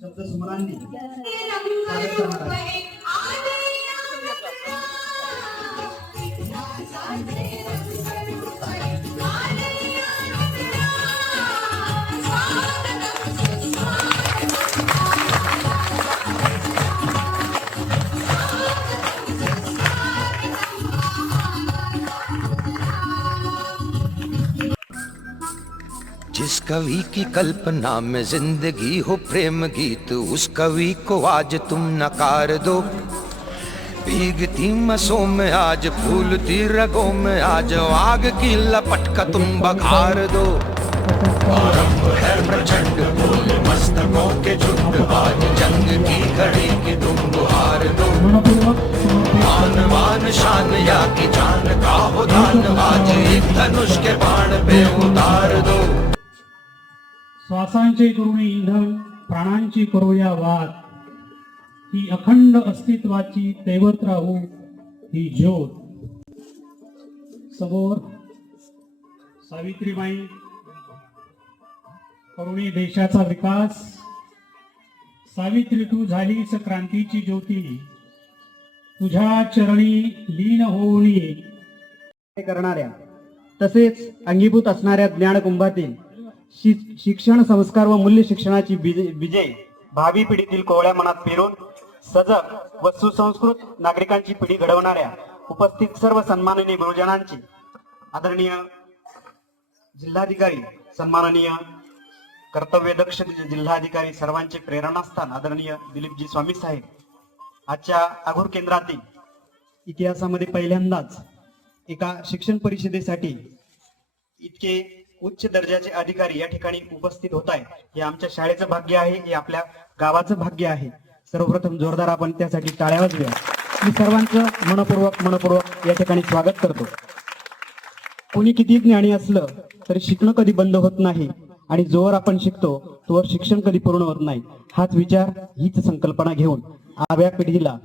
शब्द सुमनांनी जिस कवि की कल्पना में जिंदगी हो प्रेम गीत, उस कवि को आज तुम नकार दो। भीगती मसों में आज फूलती रगों में आज आग की लपट का तुम बघार दो। आरंभ है प्रचंड फूल मस्तकों के झुंड, आज जंग की घड़ी की तुम गुहार दो। मान मान शान या की जान का हो दान, आज एक धनुष के बाण पे उतार दो। श्वासांचे करुणे इंधन, प्राणांची करूया वाद, ही अखंड अस्तित्वाची तेवत राहू ही ज्योत। समोर सावित्रीबाई, करुणे देशाचा विकास, सावित्री तू झालीस क्रांतीची ज्योती, तुझ्या चरणी लीन होऊनी करणाऱ्या तसेच अंगीभूत असणाऱ्या ज्ञानकुंभातील शिक्षण संस्कार व मूल्य शिक्षणाची बीजे भावी पिढीतील कोवळ्या मनात पेरून सजग व सुसंस्कृत नागरिकांची पिढी घडवणाऱ्या उपस्थित सर्व सन्माननीय गुरुजनांची, आदरणीय जिल्हाधिकारी, सन्माननीय कर्तव्यदक्ष जिल्हाधिकारी, सर्वांचे प्रेरणास्थान आदरणीय दिलीपजी स्वामी साहेब, आजच्या आघूर केंद्रातील इतिहासामध्ये पहिल्यांदाच एका शिक्षण परिषदेसाठी इतके उच्च दर्जाचे अधिकारी या ठिकाणी उपस्थित होत आहे, हे आमच्या शाळेचं भाग्य आहे, हे आपल्या गावाचं भाग्य आहे। सर्वप्रथम जोरदार आपण त्यासाठी टाळ्या वाजवूया। मी सर्वांचं मनपूर्वक या ठिकाणी स्वागत करतो। कोणी किती ज्ञानी असलं तरी शिकणं कधी बंद होत नाही आणि जोवर आपण शिकतो तोवर शिक्षण कधी पूर्ण होत नाही। हाच विचार, हीच संकल्पना घेऊन आव्या पिढीला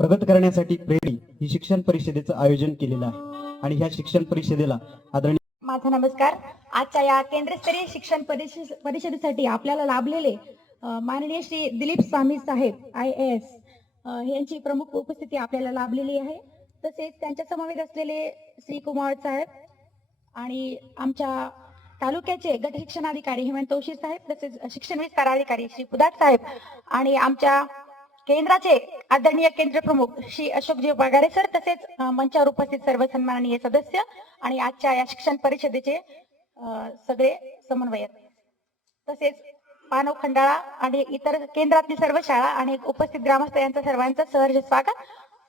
प्रगत करण्यासाठी प्रेरणी ही शिक्षण परिषदेचं आयोजन केलेलं आहे आणि ह्या शिक्षण परिषदेला आदरणीय माझा नमस्कार। आजच्या या केंद्रस्तरीय शिक्षण परिषदेसाठी आपल्याला लाभलेले माननीय श्री दिलीप स्वामी साहेब IAS यांची प्रमुख उपस्थिती आपल्याला लाभलेली आहे। तसेच त्यांच्या समवेत असलेले श्री कुमार साहेब आणि आमच्या तालुक्याचे गट शिक्षणाधिकारी हेमंत तोशीर साहेब, तसेच शिक्षण विस्तार अधिकारी श्री पुदाट साहेब आणि आमच्या केंद्राचे आदरणीय केंद्र प्रमुख श्री अशोकजी पगारे सर, तसेच मंचावर उपस्थित सर्व सन्माननीय सदस्य आणि आजच्या या शिक्षण परिषदेचे सगळे समन्वयक, तसेच पानव खंडाळा आणि इतर केंद्रातील सर्व शाळा आणि उपस्थित ग्रामस्थ यांचं सर्वांचं सहर्ष स्वागत।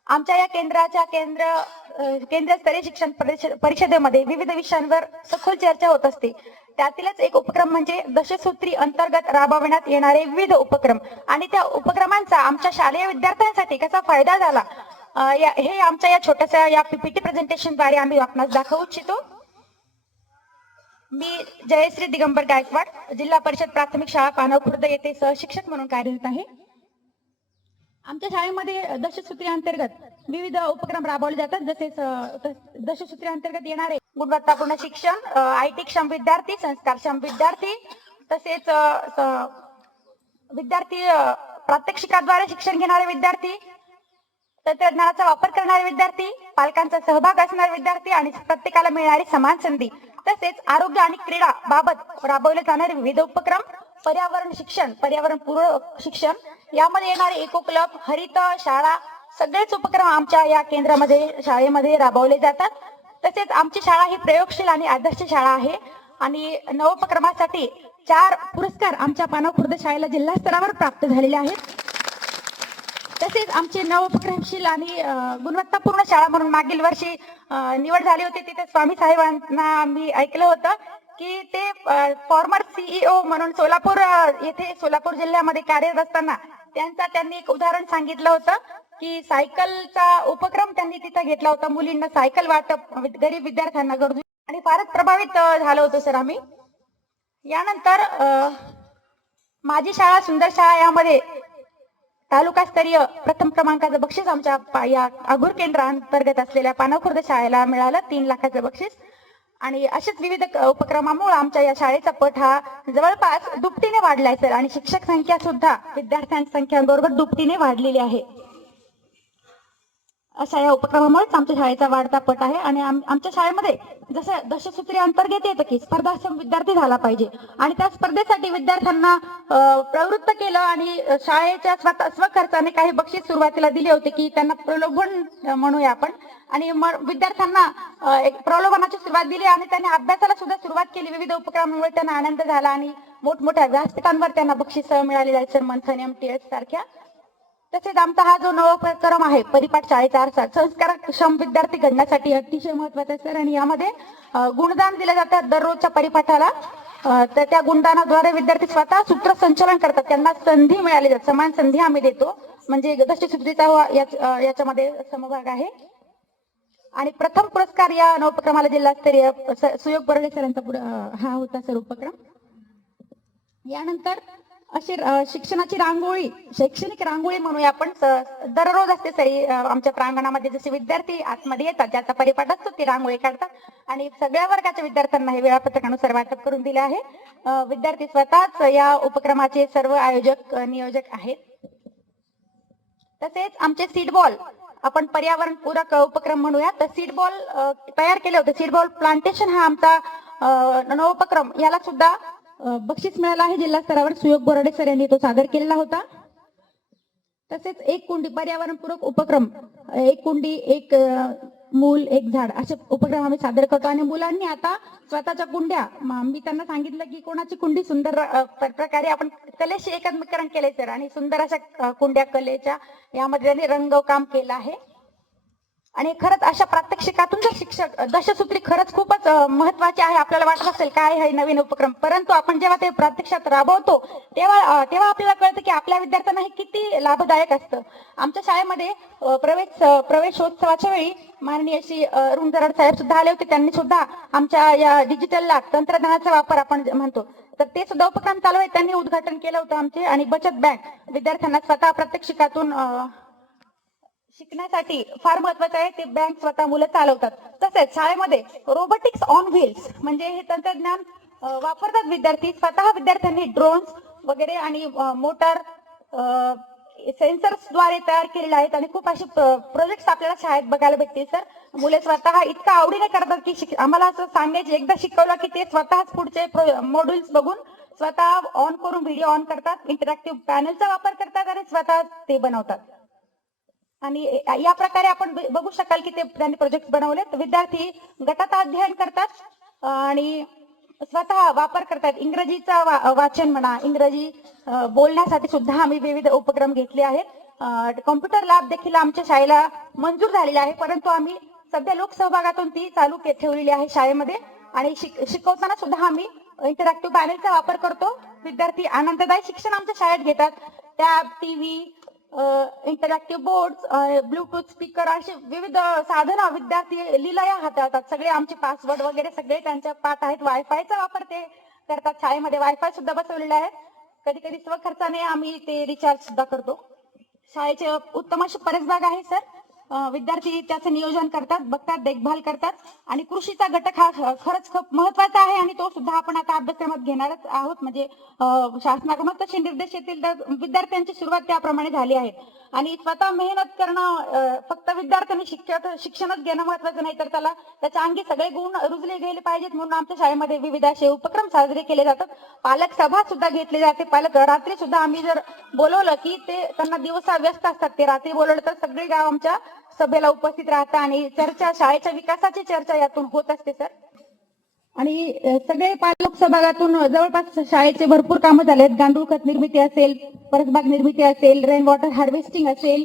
आमच्या या केंद्रस्तरीय शिक्षण परिषदेमध्ये विविध विषयांवर सखोल चर्चा होत असते। त्यातीलच एक उपक्रम म्हणजे दशसूत्री अंतर्गत राबविण्यात येणारे विविध उपक्रम आणि त्या उपक्रमांचा आमच्या शालेय विद्यार्थ्यांसाठी कसा फायदा झाला हे आमच्या या छोट्याशा या PPT प्रेझेंटेशन द्वारे आम्ही आपणास दाखवू इच्छितो। मी जयश्री दिगंबर गायकवाड, जिल्हा परिषद प्राथमिक शाळा पानव खुर्द येथे सहशिक्षक म्हणून कार्यरत आहे। आमच्या शाळेमध्ये दशसूत्री अंतर्गत विविध उपक्रम राबवले जातात, जसे दशसूत्री अंतर्गत येणारे गुणवत्तापूर्ण शिक्षण, IT क्षम विद्यार्थी, संस्कारक्षम विद्यार्थी, तसेच विद्यार्थी प्रात्यक्षिकाद्वारे शिक्षण घेणारे विद्यार्थी, तंत्रज्ञानाचा वापर करणारे विद्यार्थी, पालकांचा सहभाग असणारे विद्यार्थी आणि प्रत्येकाला मिळणारी समान संधी, तसेच आरोग्य आणि क्रीडा बाबत राबवले जाणारे विविध उपक्रम, पर्यावरण शिक्षण, पर्यावरण पूरक शिक्षण, यामध्ये येणारे इको क्लब, हरित शाळा, सगळेच उपक्रम आमच्या या केंद्रामध्ये शाळेमध्ये राबवले जातात। तसेच आमची शाळा ही प्रयोगशील आणि आदर्श शाळा आहे आणि नवोपक्रमासाठी 4 पुरस्कार आमच्या पानव खुर्द शाळेला जिल्हा स्तरावर प्राप्त झालेले आहेत। तसेच आमचे नवोपक्रमशील आणि गुणवत्तापूर्ण शाळा म्हणून मागील वर्षी निवड झाली होती, तिथे स्वामी साहेबांना मी ऐकलं होतं की ते फॉर्मर सीईओ म्हणून सोलापूर येथे सोलापूर जिल्ह्यामध्ये कार्यरत असताना त्यांनी एक उदाहरण सांगितलं होतं की सायकलचा उपक्रम त्यांनी तिथं घेतला होता, मुलींना सायकल वाटप गरीब विद्यार्थ्यांना गरजू, आणि फारच प्रभावित झालो होतो सर आम्ही. यानंतर माझी शाळा सुंदर शाळा यामध्ये तालुकास्तरीय प्रथम क्रमांकाचं बक्षीस आमच्या या आगूर केंद्रांतर्गत असलेल्या पानवखुर्द शाळेला मिळालं, 3 लाखाचं बक्षीस. आणि असेच विविध उपक्रमामुळे आमच्या या शाळेचा पट हा जवळपास दुपटीने वाढलाय सर, आणि शिक्षक संख्या सुद्धा विद्यार्थ्यांच्या संख्येबरोबर दुपटीने वाढलेली आहे. अशा या उपक्रमामुळेच आमच्या शाळेचा वाढता पट आहे. आणि आमच्या शाळेमध्ये जसं दशसूत्री अंतर्गत येतं की स्पर्धाक्षम विद्यार्थी झाला पाहिजे, आणि त्या स्पर्धेसाठी विद्यार्थ्यांना प्रवृत्त केलं, आणि शाळेच्या स्वखर्चाने काही बक्षीस सुरुवातीला दिले होते की त्यांना प्रलोभन म्हणूया आपण, आणि विद्यार्थ्यांना एक प्रलोभनाची सुरुवात दिली, आणि त्यांनी अभ्यासाला सुद्धा सुरुवात केली. विविध उपक्रमांमुळे त्यांना आनंद झाला, आणि मोठमोठ्या व्यासपीठांवर त्यांना बक्षीस मिळालेले आहेत सर, मंथन MTS सारख्या. तसेच आमचा हा जो नवोपक्रम आहे परिपाठ शाळेचा आरसा, संस्कारक्षम विद्यार्थी घडण्यासाठी अतिशय महत्वाचा आहे सर. आणि यामध्ये गुणदान दिले जातात दररोजच्या परिपाठाला. तर त्या गुणदानाद्वारे विद्यार्थी स्वतः सूत्रसंचालन करतात, त्यांना संधी मिळाली जाते, समान संधी आम्ही देतो, म्हणजे दशसूत्रीचा याच्यामध्ये समभाग आहे. आणि प्रथम पुरस्कार या नवोपक्रमाला जिल्हास्तरीय सुयोग बर्डे सरांचा हा होता सर उपक्रम. यानंतर अशी शिक्षणाची रांगोळी, शैक्षणिक रांगोळी म्हणूया आपण, दररोज असते सरी आमच्या प्रांगणामध्ये. जसे विद्यार्थी आतमध्ये येतात, ज्याचा परिपाठ असतो ती रांगोळी काढतात, आणि सगळ्या वर्गाच्या विद्यार्थ्यांना हे वेळापत्रकानुसार वाटप करून दिले आहे. विद्यार्थी स्वतःच या उपक्रमाचे सर्व आयोजक नियोजक आहेत. तसेच आमचे सीड बॉल आपण पर्यावरण पूरक उपक्रम म्हणूया, तर सीड बॉल तयार केले होते. सीड बॉल प्लांटेशन हा आमचा नवोपक्रम, याला सुद्धा बक्षीस मिळाला आहे जिल्हा स्तरावर. सुयोग बोराडे सर यांनी तो सादर केलेला होता. तसेच एक कुंडी पर्यावरणपूरक उपक्रम, एक कुंडी एक मूल एक झाड असे उपक्रम आम्ही सादर करतो. आणि मुलांनी आता स्वतःच्या कुंड्या, मी त्यांना सांगितलं की कोणाची कुंडी सुंदर प्रकारे आपण कलेशी एकत्रीकरण केले सर, आणि सुंदर अशा कुंड्या कलेच्या यामध्ये त्यांनी रंगकाम केलं आहे. आणि खरंच अशा प्रात्यक्षिकातून जर शिक्षक दशसूत्री खरंच खूपच महत्वाची आहे. आपल्याला वाटत असेल काय आहे नवीन उपक्रम, परंतु आपण जेव्हा ते प्रत्यक्षात राबवतो तेव्हा आपल्याला कळतं की आपल्या विद्यार्थ्यांना हे किती लाभदायक असतं. आमच्या शाळेमध्ये प्रवेशोत्सवाच्या वेळी माननीय श्री अरुण दराड साहेब सुद्धा आले होते. त्यांनी सुद्धा आमच्या या डिजिटल तंत्रज्ञानाचा वापर आपण म्हणतो तर ते सुद्धा उपक्रम चालू आहे, त्यांनी उद्घाटन केलं होतं आमचे. आणि बचत बँक विद्यार्थ्यांना स्वतः प्रत्यक्षिकातून शिकण्यासाठी फार महत्वाचं आहे, ते बँक स्वतः मुलं चालवतात. तसेच शाळेमध्ये रोबोटिक्स ऑन व्हील्स म्हणजे हे तंत्रज्ञान वापरतात विद्यार्थी स्वतः. विद्यार्थ्यांनी ड्रोन्स वगैरे आणि मोटर सेन्सर्स द्वारे तयार केलेले आहेत, आणि खूप असे प्रोजेक्ट्स आपल्याला शाळेत बघायला भेटतील सर. मुले स्वतः इतका आवडीने करतात की आम्हाला असं सांगायचे, एकदा शिकवलं की ते स्वतःच पुढचे मॉड्यूल्स बघूं स्वतः ऑन करून व्हिडिओ ऑन करतात, इंटरॅक्टिव्ह पॅनलचा वापर करतात आणि स्वतः ते बनवतात. आणि या प्रकारे आपण बघू शकाल की ते त्यांनी प्रोजेक्ट बनवलेत. विद्यार्थी गटात अध्ययन करतात आणि स्वतः वापर करतात. इंग्रजीचा वाचन म्हणा, इंग्रजी बोलण्यासाठी सुद्धा आम्ही विविध उपक्रम घेतले आहेत. कॉम्प्युटर लॅब देखील आमच्या शाळेला मंजूर झालेली आहे, परंतु आम्ही सध्या लोकसहभागातून ती चालू ठेवलेली आहे शाळेमध्ये. आणि शिकवताना सुद्धा आम्ही इंटरॅक्टिव्ह पॅनलचा वापर करतो. विद्यार्थी आनंददायी शिक्षण आमच्या शाळेत घेतात. Tab, TV, interactive board, Bluetooth speaker असे विविध साधनं विद्यार्थी लिलया हाताळतात. सगळे आमचे पासवर्ड वगैरे सगळे त्यांच्या पाठ आहेत. वायफायचा वापर ते करतात. शाळेमध्ये वायफाय सुद्धा बसवलेला आहे. कधी कधी स्वखर्चाने आम्ही ते रिचार्ज सुद्धा करतो. शाळेचे उत्तम अशी परसबाग आहे सर. विद्यार्थी त्याचं नियोजन करतात, बघतात, देखभाल करतात. आणि कृषीचा घटक हा खरंच खूप महत्वाचा आहे आणि तो सुद्धा आपण आता अभ्यासक्रमात घेणारच आहोत. म्हणजे शासनाकडून तसे निर्देश येतील तर विद्यार्थ्यांची सुरुवात त्याप्रमाणे झाली आहे. आणि स्वतः मेहनत करणं, फक्त विद्यार्थ्यांनी शिक्षणच घेणं महत्वाचं नाही, तर त्याच्या अंगी सगळे गुण रुजले गेले पाहिजेत. म्हणून आमच्या शाळेमध्ये विविध असे उपक्रम साजरे केले जातात. पालक सभा सुद्धा घेतली जाते. पालक रात्री सुद्धा आम्ही जर बोलवलं की ते त्यांना दिवसा व्यस्त असतात, ते रात्री बोलवलं तर सगळे गाव आमच्या सभेला उपस्थित राहतात आणि चर्चा, शाळेच्या विकासाची चर्चा यातून होत असते सर. आणि सगळे पालक सहभागातून जवळपास शाळेचे भरपूर कामं झालेत. गांडूळ खत निर्मिती असेल, परसबाग निर्मिती असेल, रेन वॉटर हार्वेस्टिंग असेल,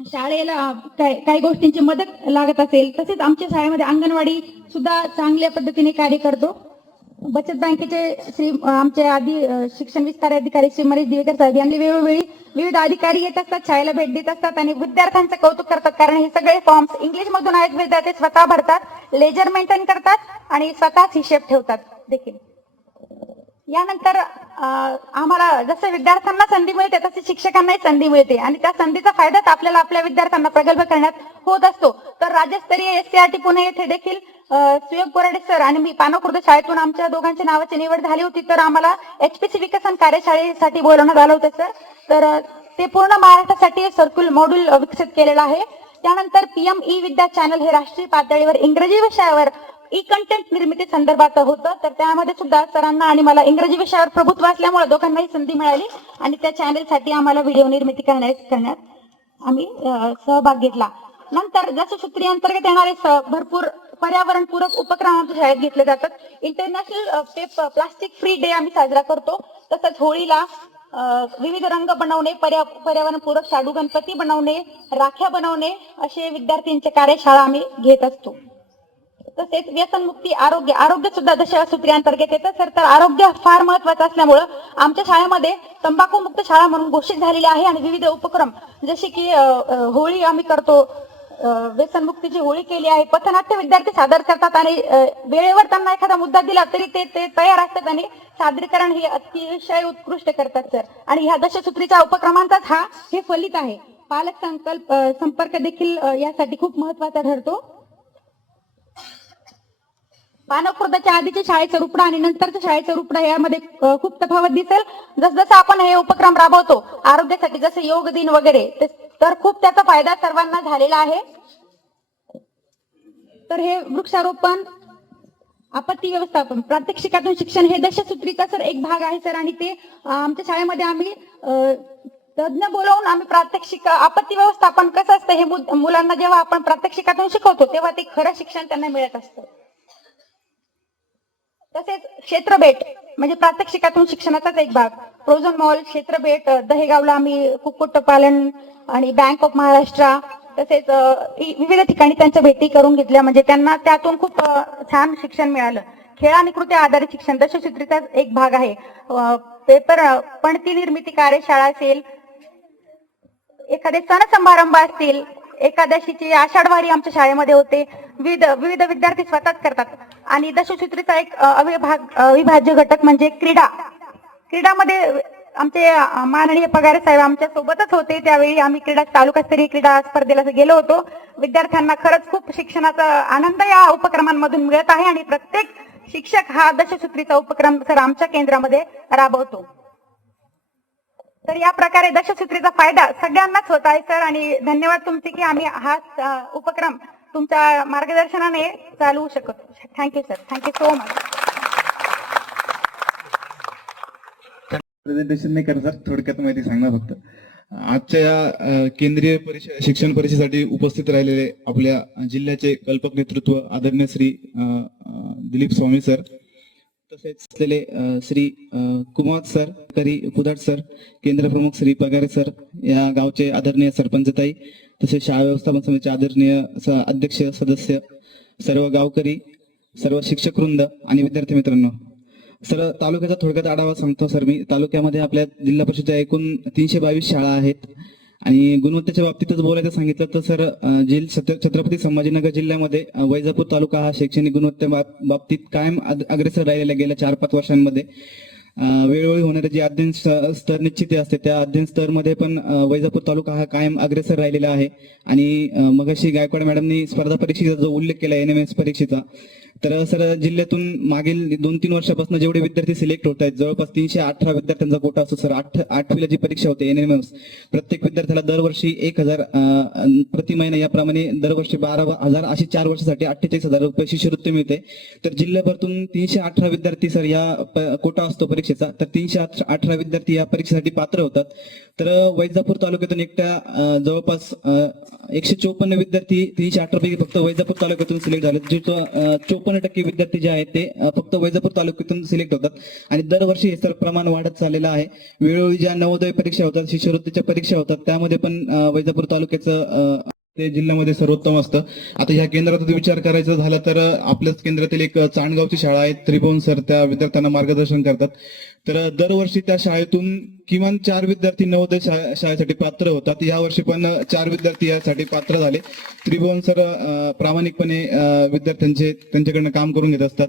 शाळेला काही गोष्टींची मदत लागत असेल, तसेच आमच्या शाळेमध्ये अंगणवाडी सुद्धा चांगल्या पद्धतीने कार्य करतो. बचत बँकेचे आमचे आधी शिक्षण विस्तार अधिकारी श्री मनीष दिवेकर साहेब यांनी वेळोवेळी विविध अधिकारी येत असतात, शाळेला भेट देत असतात आणि विद्यार्थ्यांचं कौतुक करतात. कारण हे सगळे फॉर्म्स इंग्लिश मधून आहेत, विद्यार्थी स्वतः भरतात, लेजर मेंटेन करतात आणि स्वतःच हिशेब ठेवतात देखील. यानंतर आम्हाला जसं विद्यार्थ्यांना संधी मिळते तसे शिक्षकांनाही संधी मिळते आणि त्या संधीचा फायदाच आपल्याला आपल्या विद्यार्थ्यांना प्रगल्भ करण्यात होत असतो. तर राज्यस्तरीय SCRT पुणे येथे देखील सुयोग बोराडे सर आणि मी पानखुर्द शाळेतून आमच्या दोघांच्या नावाची निवड झाली होती. तर आम्हाला HPC विकसन कार्यशाळेसाठी बोलवण्यात आलं होतं सर. तर ते पूर्ण महाराष्ट्रासाठी सर्क्युल मॉड्यूल विकसित केलेलं आहे. त्यानंतर PM ई विद्या चॅनल हे राष्ट्रीय पातळीवर इंग्रजी विषयावर ई कंटेंट निर्मिती संदर्भात होतं. तर त्यामध्ये सुद्धा सरांना आणि मला इंग्रजी विषयावर प्रभुत्व असल्यामुळे दोघांनाही संधी मिळाली आणि त्या चॅनेलसाठी आम्हाला व्हिडिओ निर्मिती करण्यात आम्ही सहभाग घेतला. नंतर दशसूत्री अंतर्गत येणारे भरपूर पर्यावरणपूरक उपक्रम आमच्या शाळेत घेतले जातात. इंटरनॅशनल प्लास्टिक फ्री डे आम्ही साजरा करतो. तसंच होळीला विविध रंग बनवणे, पर्यावरणपूरक शाडू गणपती बनवणे, राख्या बनवणे असे विद्यार्थ्यांचे कार्यशाळा आम्ही घेत असतो. तसेच व्यसनमुक्ती आरोग्य सुद्धा दशसूत्री अंतर्गत येतं सर. तर आरोग्य फार महत्वाचं असल्यामुळं आमच्या शाळेमध्ये तंबाखू मुक्त शाळा म्हणून घोषित झालेली आहे आणि विविध उपक्रम जसे की होळी आम्ही करतो, व्यसनमुक्तीची होळी केली आहे, पथनाट्य विद्यार्थी सादर करतात आणि वेळेवर त्यांना एखादा मुद्दा दिला तरी ते तयार असतात आणि सादरीकरण हे अतिशय उत्कृष्ट करतात सर. आणि ह्या दशसूत्रीच्या उपक्रमांचाच हे फलित आहे. पालक संपर्क देखील यासाठी खूप महत्वाचा ठरतो. पानखुर्दच्या आधीच्या शाळेचं रुपडा आणि नंतरच्या शाळेचं रुपडा यामध्ये खूप तफावत दिसेल. जसं आपण हे उपक्रम राबवतो आरोग्यासाठी, जसे योग दिन वगैरे, तर खूप त्याचा फायदा सर्वांना झालेला आहे. तर हे वृक्षारोपण, आपत्ती व्यवस्थापन, प्रात्यक्षिकातून शिक्षण हे दशसूत्रीचा सर एक भाग आहे सर. आणि ते आमच्या शाळेमध्ये आम्ही तज्ञ बोलवून आम्ही प्रात्यक्षिक आपत्ती व्यवस्थापन कसं असतं हे मुलांना जेव्हा आपण प्रात्यक्षिकातून शिकवतो तेव्हा ते खरं शिक्षण त्यांना मिळत असतं. तसेच क्षेत्रभेट म्हणजे प्रात्यक्षिकातून शिक्षणाचाच एक भाग. प्रोझोन मॉल, क्षेत्रभेट, दहेगावला आम्ही कुक्कुटपालन आणि बँक ऑफ महाराष्ट्र तसेच विविध ठिकाणी त्यांच्या भेटी करून घेतल्या, म्हणजे त्यांना त्यातून खूप छान शिक्षण मिळालं. खेळ आणि कृती आधारित शिक्षण दशसूत्रीचा एक भाग आहे. पेपर पणती निर्मिती कार्यशाळा असेल, एखादे सण समारंभ असतील, एकादशीची आषाढवारी आमच्या शाळेमध्ये होते. विविध विद्यार्थी स्वतःच करतात. आणि दशसूत्रीचा एक अविभाज्य घटक म्हणजे क्रीडामध्ये आमचे माननीय पगारे साहेब आमच्या सोबतच होते. त्यावेळी आम्ही तालुकास्तरीय क्रीडा स्पर्धेला गेलो होतो. विद्यार्थ्यांना खरंच खूप शिक्षणाचा आनंद या उपक्रमांमधून मिळत आहे आणि प्रत्येक शिक्षक हा दशसूत्रीचा उपक्रम सर आमच्या केंद्रामध्ये राबवतो. तर या प्रकारे दशसूत्रीचा फायदा सगळ्यांनाच होत आहे सर. आणि धन्यवाद तुमचे की आम्ही हा उपक्रम तुमच्या मार्गदर्शनाने चालवू शकतो. Thank you sir, thank you so much. Presentation नाही करणार, थोडक्यात माहिती सांगणार फक्त. आजच्या या केंद्रीय शिक्षण परिषदेसाठी उपस्थित राहिलेले आपल्या जिल्ह्याचे कल्पक नेतृत्व आदरणीय श्री दिलीप स्वामी सर, तसेच असलेले श्री कुमार सर, करी कुदाट सर, केंद्र प्रमुख श्री पगारे सर, या गावचे आदरणीय सरपंचताई, तसेच शाळा व्यवस्थापन समितीचे आदरणीय अध्यक्ष सदस्य, सर्व गावकरी, सर्व शिक्षक वृंद आणि विद्यार्थी मित्रांनो. सर, तालुक्याचा थोडक्यात आढावा सांगतो सर मी. तालुक्यामध्ये आपल्या जिल्हा परिषदेच्या एकूण 322 शाळा आहेत आणि गुणवत्तेच्या बाबतीतच बोलायचं सांगितलं तर सर छत्रपती संभाजीनगर जिल्ह्यामध्ये वैजापूर तालुका हा शैक्षणिक गुणवत्ते बाबतीत कायम अग्रेसर राहिलेला गेल्या 4-5 वर्षांमध्ये. वेळोवेळी होणारे जे अध्ययन स्तर निश्चित असते त्या अध्ययन स्तरमध्ये पण वैजापूर तालुका हा कायम अग्रेसर राहिलेला आहे. आणि मगाशी गायकवाड मॅडमनी स्पर्धा परीक्षेचा जो उल्लेख केला NMS परीक्षेचा, तर सर जिल्ह्यातून मागील 2-3 वर्षापासून जेवढे विद्यार्थी सिलेक्ट होत आहेत जवळपास 318 विद्यार्थ्यांचा कोटा असतो सर. 8वीला जी परीक्षा होते NMS, प्रत्येक विद्यार्थ्याला दरवर्षी 1,000 प्रति महिना याप्रमाणे दरवर्षी 12,000 अशी 4 वर्षासाठी 48,000 रुपये शिष्यवृत्ती मिळते. तर जिल्ह्याभरातून 318 विद्यार्थी सर या कोटा असतो परीक्षा परीक्षेचा, तर 318 विद्यार्थी या परीक्षेसाठी पात्र होतात. तर वैजापूर तालुक्यातून एकट्या जवळपास 154 विद्यार्थी 318 पैकी फक्त वैजापूर तालुक्यातून सिलेक्ट झाले. जे 54% विद्यार्थी जे आहेत ते फक्त वैजापूर तालुक्यातून सिलेक्ट होतात आणि दरवर्षी हे सर प्रमाण वाढत चाललेलं आहे. वेळोवेळी ज्या नवोदय परीक्षा होतात, शिष्यवृत्तीच्या परीक्षा होतात, त्यामध्ये पण वैजापूर तालुक्याचं ते जिल्ह्यामध्ये सर्वोत्तम असतं. आता ह्या केंद्राचा विचार करायचा झाला तर आपल्याच केंद्रातील एक चांडगावची शाळा आहे, त्रिभुवन सर त्या विद्यार्थ्यांना मार्गदर्शन करतात. तर दरवर्षी त्या शाळेतून किमान 4 विद्यार्थी नवोदय शाळेसाठी पात्र होतात. यावर्षी पण 4 विद्यार्थी यासाठी पात्र झाले. त्रिभुवन सर प्रामाणिकपणे विद्यार्थ्यांचे त्यांच्याकडनं काम करून घेत असतात.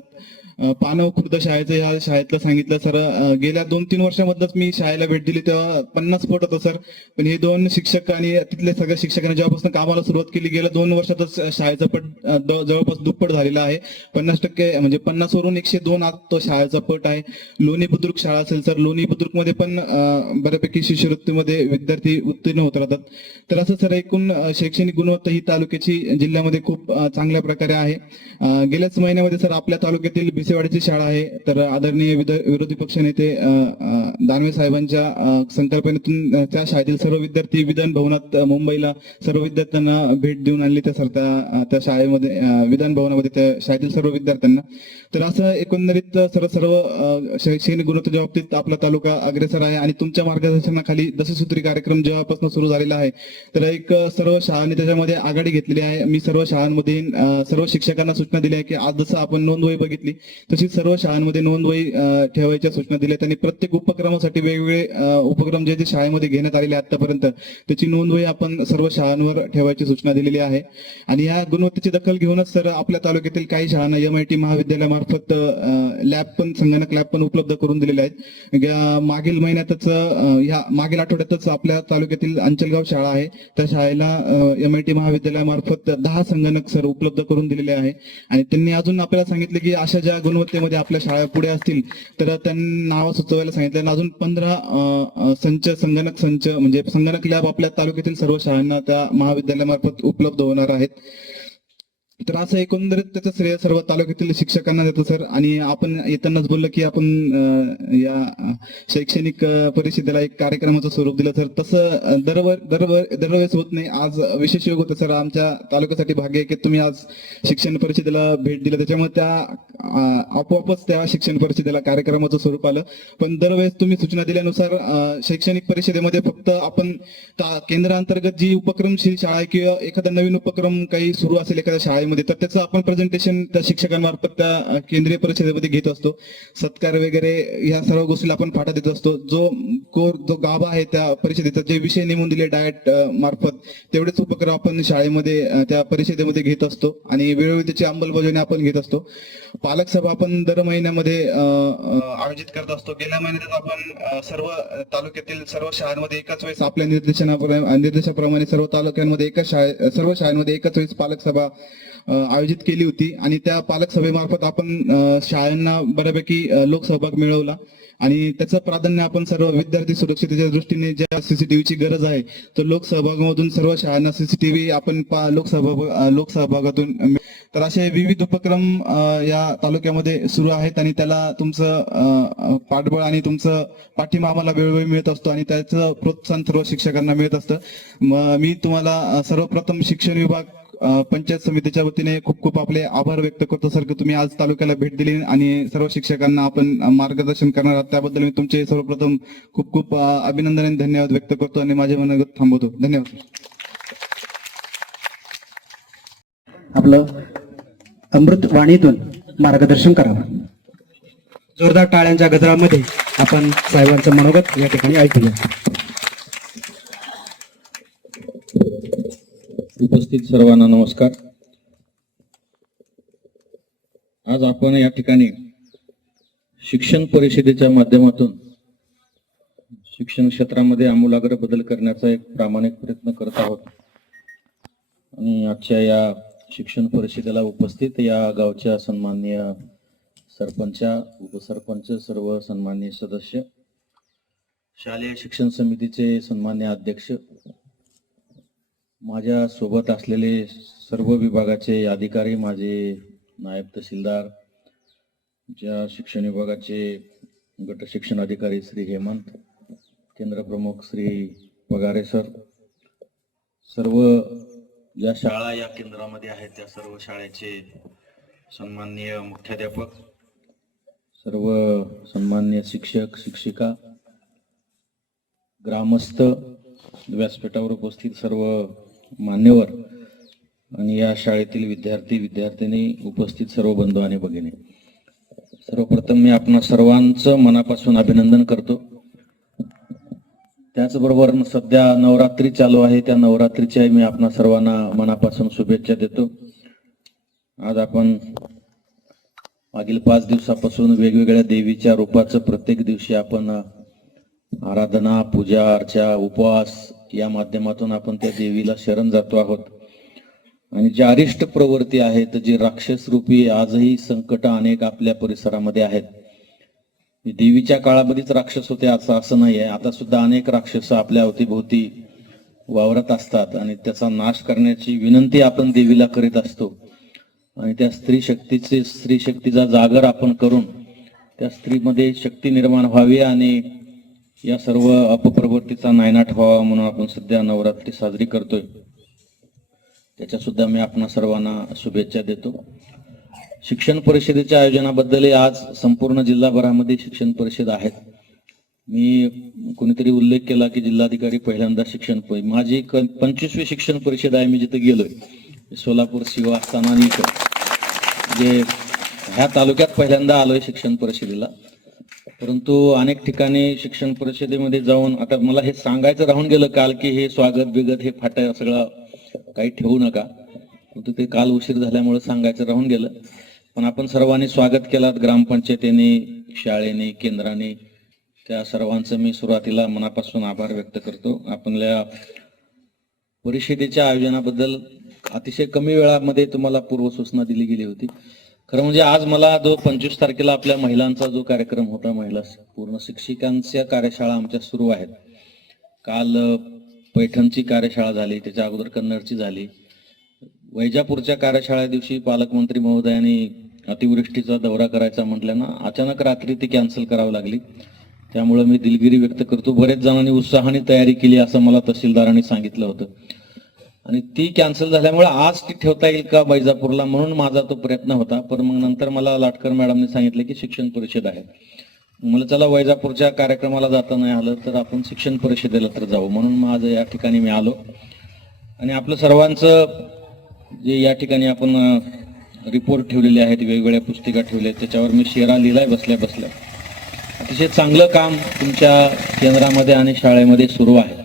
पानव खुर्द शाळेचं या शाळेतलं सांगितलं सर, गेल्या 2-3 वर्षामधनच मी शाळेला भेट दिली तेव्हा 50 फूट होतं सर, पण हे 2 शिक्षक आणि तिथले सगळ्या शिक्षकांनी जेव्हापासून कामाला सुरुवात केली गेल्या 2 वर्षातच शाळेचा पट जवळपास दुप्पट झालेला आहे. 50% म्हणजे 50 वरून 102 आज तो शाळेचा पट आहे. लोणी बुद्रुक शाळा असेल सर, लोणी बुद्रुक मध्ये पण बऱ्यापैकी शिष्यवृत्तीमध्ये विद्यार्थी उत्तीर्ण होत राहतात. तर असं सर एकूण शैक्षणिक गुणवत्ता ही तालुक्याची जिल्ह्यामध्ये खूप चांगल्या प्रकारे आहे. गेल्याच महिन्यामध्ये सर आपल्या तालुक्यातील भिसेवाडीची शाळा आहे, तर आदरणीय विरोधी पक्षनेते दानवे साहेबांच्या संकल्पनेतून त्या शाळेतील सर्व विद्यार्थी विधान भवनात मुंबईला सर्व विद्यार्थ्यांना भेट देऊन आणली त्या शाळेमध्ये विधान भवनामध्ये त्या शाळेतील सर्व विद्यार्थ्यांना. तर असं एकंदरीत सर्व शैक्षणिक गुणवत्तेच्या बाबतीत आपला तालुका अग्रेसर आहे आणि तुमच्या मार्गदर्शनाखाली दशसूत्री कार्यक्रम जेव्हापासून सुरू झालेला आहे तर एक सर्व शाळांनी त्याच्यामध्ये आघाडी घेतलेली आहे. मी सर्व शाळांमध्ये सर्व शिक्षकांना सूचना दिल्या आहे की आज जसं आपण नोंदवही बघितली तशी सर्व शाळांमध्ये नोंदवही ठेवायच्या सूचना दिल्या. त्यांनी प्रत्येक उपक्रमासाठी वेगवेगळे उपक्रम जे शाळेमध्ये घेण्यात आलेले आतापर्यंत त्याची नोंदवही आपण सर्व शाळांवर ठेवायची सूचना दिलेली आहे. आणि या गुणवत्तेची दखल घेऊनच सर आपल्या तालुक्यातील काही शाळांना MIT महाविद्यालयामार्फत लॅब पण संगणक लॅब पण उपलब्ध करून दिलेले आहेत. मागील महिन्यातच मागील आठवड्यातच आपल्या तालुक्यातील अंचलगाव शाळा आहे त्या शाळेला MIT महाविद्यालयामार्फत 10 संगणक सर उपलब्ध करून दिलेले आहे. आणि त्यांनी अजून आपल्याला सांगितले की अशा ज्या गुणवत्तेमध्ये आपल्या शाळा पुढे असतील तर त्यांना नाव सुचवायला सांगितलं आणि अजून 15 संगणक संच म्हणजे संगणक लॅब आपल्या तालुक्यातील सर्व शाळांना त्या महाविद्यालयामार्फत उपलब्ध होणार आहेत. तर असं एकंदरीत त्याचं श्रेय सर्व तालुक्यातील शिक्षकांना देतो सर. आणि आपण येतानाच बोललो की आपण या शैक्षणिक परिषदेला एक कार्यक्रमाचं स्वरूप दिलं सर, तसं दरवेळेस होत नाही. आज विशेष योग होतं सर, आमच्या तालुक्यासाठी भाग्य आहे की तुम्ही आज शिक्षण परिषदेला भेट दिलं, त्याच्यामुळे त्या आपोआपच त्या शिक्षण परिषदेला कार्यक्रमाचं स्वरूप आलं. पण दरवेळेस तुम्ही सूचना दिल्यानुसार शैक्षणिक परिषदेमध्ये फक्त आपण केंद्रांतर्गत जी उपक्रमशील शाळा आहे किंवा एखादा नवीन उपक्रम काही सुरू असेल एखाद्या शाळेमध्ये तर त्याचं आपण प्रेझेंटेशन त्या शिक्षकांमार्फत त्या केंद्रीय परिषदेमध्ये घेत असतो. सत्कार वगैरे ह्या सर्व गोष्टीला आपण फाटा देत असतो. जो गाभा आहे त्या परिषदेचा जे विषय नेमून दिले डायट मार्फत तेवढेच उपक्रम आपण शाळेमध्ये त्या परिषदेमध्ये घेत असतो आणि वेळोवेळी त्याची अंमलबजावणी आपण घेत असतो. पालक सभा आपण दर महिन्यामध्ये आयोजित करत असतो. गेल्या महिन्यात आपण सर्व तालुक्यातील सर्व शाळांमध्ये एकाच वेळेस आपल्या निर्देशाप्रमाणे सर्व तालुक्यांमध्ये सर्व शाळांमध्ये एकाच वेळेस पालक सभा आयोजित केली होती आणि त्या पालक सभेमार्फत आपण शाळांना बऱ्यापैकी लोकसहभाग मिळवला. आणि त्याचं प्राधान्य आपण सर्व विद्यार्थी सुरक्षिततेच्या दृष्टीने ज्या CCTVची गरज आहे तर लोकसहभागामधून सर्व शाळांना CCTV आपण लोकसहभागातून तर असे विविध उपक्रम या तालुक्यामध्ये सुरू आहेत आणि त्याला तुमचं पाठबळ आणि तुमचं पाठिंबा आम्हाला वेळोवेळी मिळत असतो आणि त्याचं प्रोत्साहन सर्व शिक्षकांना मिळत असतं. मी तुम्हाला सर्वप्रथम शिक्षण विभाग पंचायत समितीच्या वतीने खूप खूप आपले आभार व्यक्त करतो सर की तुम्ही आज तालुक्याला भेट दिली आणि सर्व शिक्षकांना आपण मार्गदर्शन करणार आहात त्याबद्दल मी तुमचे सर्वप्रथम खूप खूप अभिनंदन आणि धन्यवाद व्यक्त करतो आणि माझे मनोगत थांबवतो. धन्यवाद. आपलं अमृत वाणीतून मार्गदर्शन करावं. जोरदार टाळ्यांच्या गजरामध्ये आपण साहेबांचं मनोगत या ठिकाणी ऐकूया. उपस्थित सर्वांना नमस्कार. आज आपण या ठिकाणी शिक्षण परिषदेच्या माध्यमातून शिक्षण क्षेत्रामध्ये आमूलाग्र बदल करण्याचा एक प्रामाणिक प्रयत्न करत आहोत आणि आजच्या या शिक्षण परिषदेला उपस्थित या गावच्या सन्माननीय सरपंच, उपसरपंच, सर्व सन्माननीय सदस्य, शालेय शिक्षण समितीचे सन्माननीय अध्यक्ष, माझ्या सोबत असलेले सर्व विभागाचे अधिकारी, माझे नायब तहसीलदार, ज्या शिक्षण विभागाचे गट शिक्षण अधिकारी श्री हेमंत, केंद्र प्रमुख श्री पगारे सर, सर्व ज्या शाळा या केंद्रामध्ये आहेत त्या सर्व शाळेचे सन्माननीय मुख्याध्यापक, सर्व सन्माननीय शिक्षक शिक्षिका, ग्रामस्थ, व्यासपीठावर उपस्थित सर्व मान्यवर आणि या शाळेतील विद्यार्थी विद्यार्थिनी, उपस्थित सर्व बंधू आणि भगिनी, सर्वप्रथम मी आपणा सर्वांचं मनापासून अभिनंदन करतो. त्याचबरोबर सध्या नवरात्री चालू आहे, त्या नवरात्रीच्या मी आपणा सर्वांना मनापासून शुभेच्छा देतो. आज आपण मागील 5 दिवसापासून वेगवेगळ्या देवीच्या रूपाचं प्रत्येक दिवशी आपण आराधना, पूजा अर्चा, उपवास या माध्यमातून आपण त्या देवीला शरण जातो आहोत. आणि ज्या अरिष्ट प्रवृत्ती आहेत, जे राक्षस रूपी आजही संकट अनेक आपल्या परिसरामध्ये आहेत, देवीच्या काळामध्येच राक्षस होते असं नाही आहे. आता सुद्धा अनेक राक्षस आपल्या अवतीभोवती वावरत असतात आणि त्याचा नाश करण्याची विनंती आपण देवीला करीत असतो. आणि त्या स्त्री शक्तीचा जागर आपण करून त्या स्त्रीमध्ये शक्ती निर्माण व्हावी आणि या सर्व अपप्रवृत्तीचा नायनाट व्हावा म्हणून आपण सध्या नवरात्री साजरी करतोय. त्याच्या सुद्धा मी आपणा सर्वांना शुभेच्छा देतो. शिक्षण परिषदेच्या आयोजनाबद्दल आज संपूर्ण जिल्हाभरामध्ये शिक्षण परिषद आहेत. मी कोणीतरी उल्लेख केला की जिल्हाधिकारी पहिल्यांदा माझी 25वी शिक्षण परिषद आहे. मी जिथे गेलोय सोलापूर, शिवा असताना म्हणजे ह्या तालुक्यात पहिल्यांदा आलोय शिक्षण परिषदेला. परंतु अनेक ठिकाणी शिक्षण परिषदेमध्ये जाऊन आता मला हे सांगायचं राहून गेलं काल की हे स्वागत बिगत हे फाटा सगळं काही ठेवू नका, परंतु ते काल उशीर झाल्यामुळे सांगायचं राहून गेलं. पण आपण सर्वांनी स्वागत केलात, ग्रामपंचायतीने, शाळेने, केंद्राने, त्या सर्वांचं मी सुरुवातीला मनापासून आभार व्यक्त करतो. आपल्या परिषदेच्या आयोजनाबद्दल अतिशय कमी वेळामध्ये तुम्हाला पूर्वसूचना दिली गेली होती. खरं म्हणजे आज मला जो 25 तारखेला आपल्या महिलांचा जो कार्यक्रम होता, महिला पूर्ण शिक्षिकांच्या कार्यशाळा आमच्या सुरू आहेत. काल पैठणची कार्यशाळा झाली, त्याच्या अगोदर कन्नडची झाली. वैजापूरच्या कार्यशाळा दिवशी पालकमंत्री महोदयांनी अतिवृष्टीचा दौरा करायचा म्हटल्यानं अचानक रात्री ती कॅन्सल करावी लागली. त्यामुळे मी दिलगिरी व्यक्त करतो. बरेच जणांनी उत्साहाने तयारी केली असं मला तहसीलदारांनी सांगितलं होतं आणि ती कॅन्सल झाल्यामुळे आज ती ठेवता येईल का वैजापूरला म्हणून माझा तो प्रयत्न होता. पण मग नंतर मला लाटकर मॅडमने सांगितलं की शिक्षण परिषद आहे. मला चला वैजापूरच्या कार्यक्रमाला जाता नाही आलं तर आपण शिक्षण परिषदेला तर जाऊ म्हणून माझं या ठिकाणी मी आलो. आणि आपलं सर्वांचं जे या ठिकाणी आपण रिपोर्ट ठेवलेले आहेत, वेगवेगळ्या पुस्तिका ठेवल्या आहेत, त्याच्यावर मी शेरा लिहिलाय बसल्या बसल्या. अतिशय चांगलं काम तुमच्या केंद्रामध्ये आणि शाळेमध्ये सुरू आहे.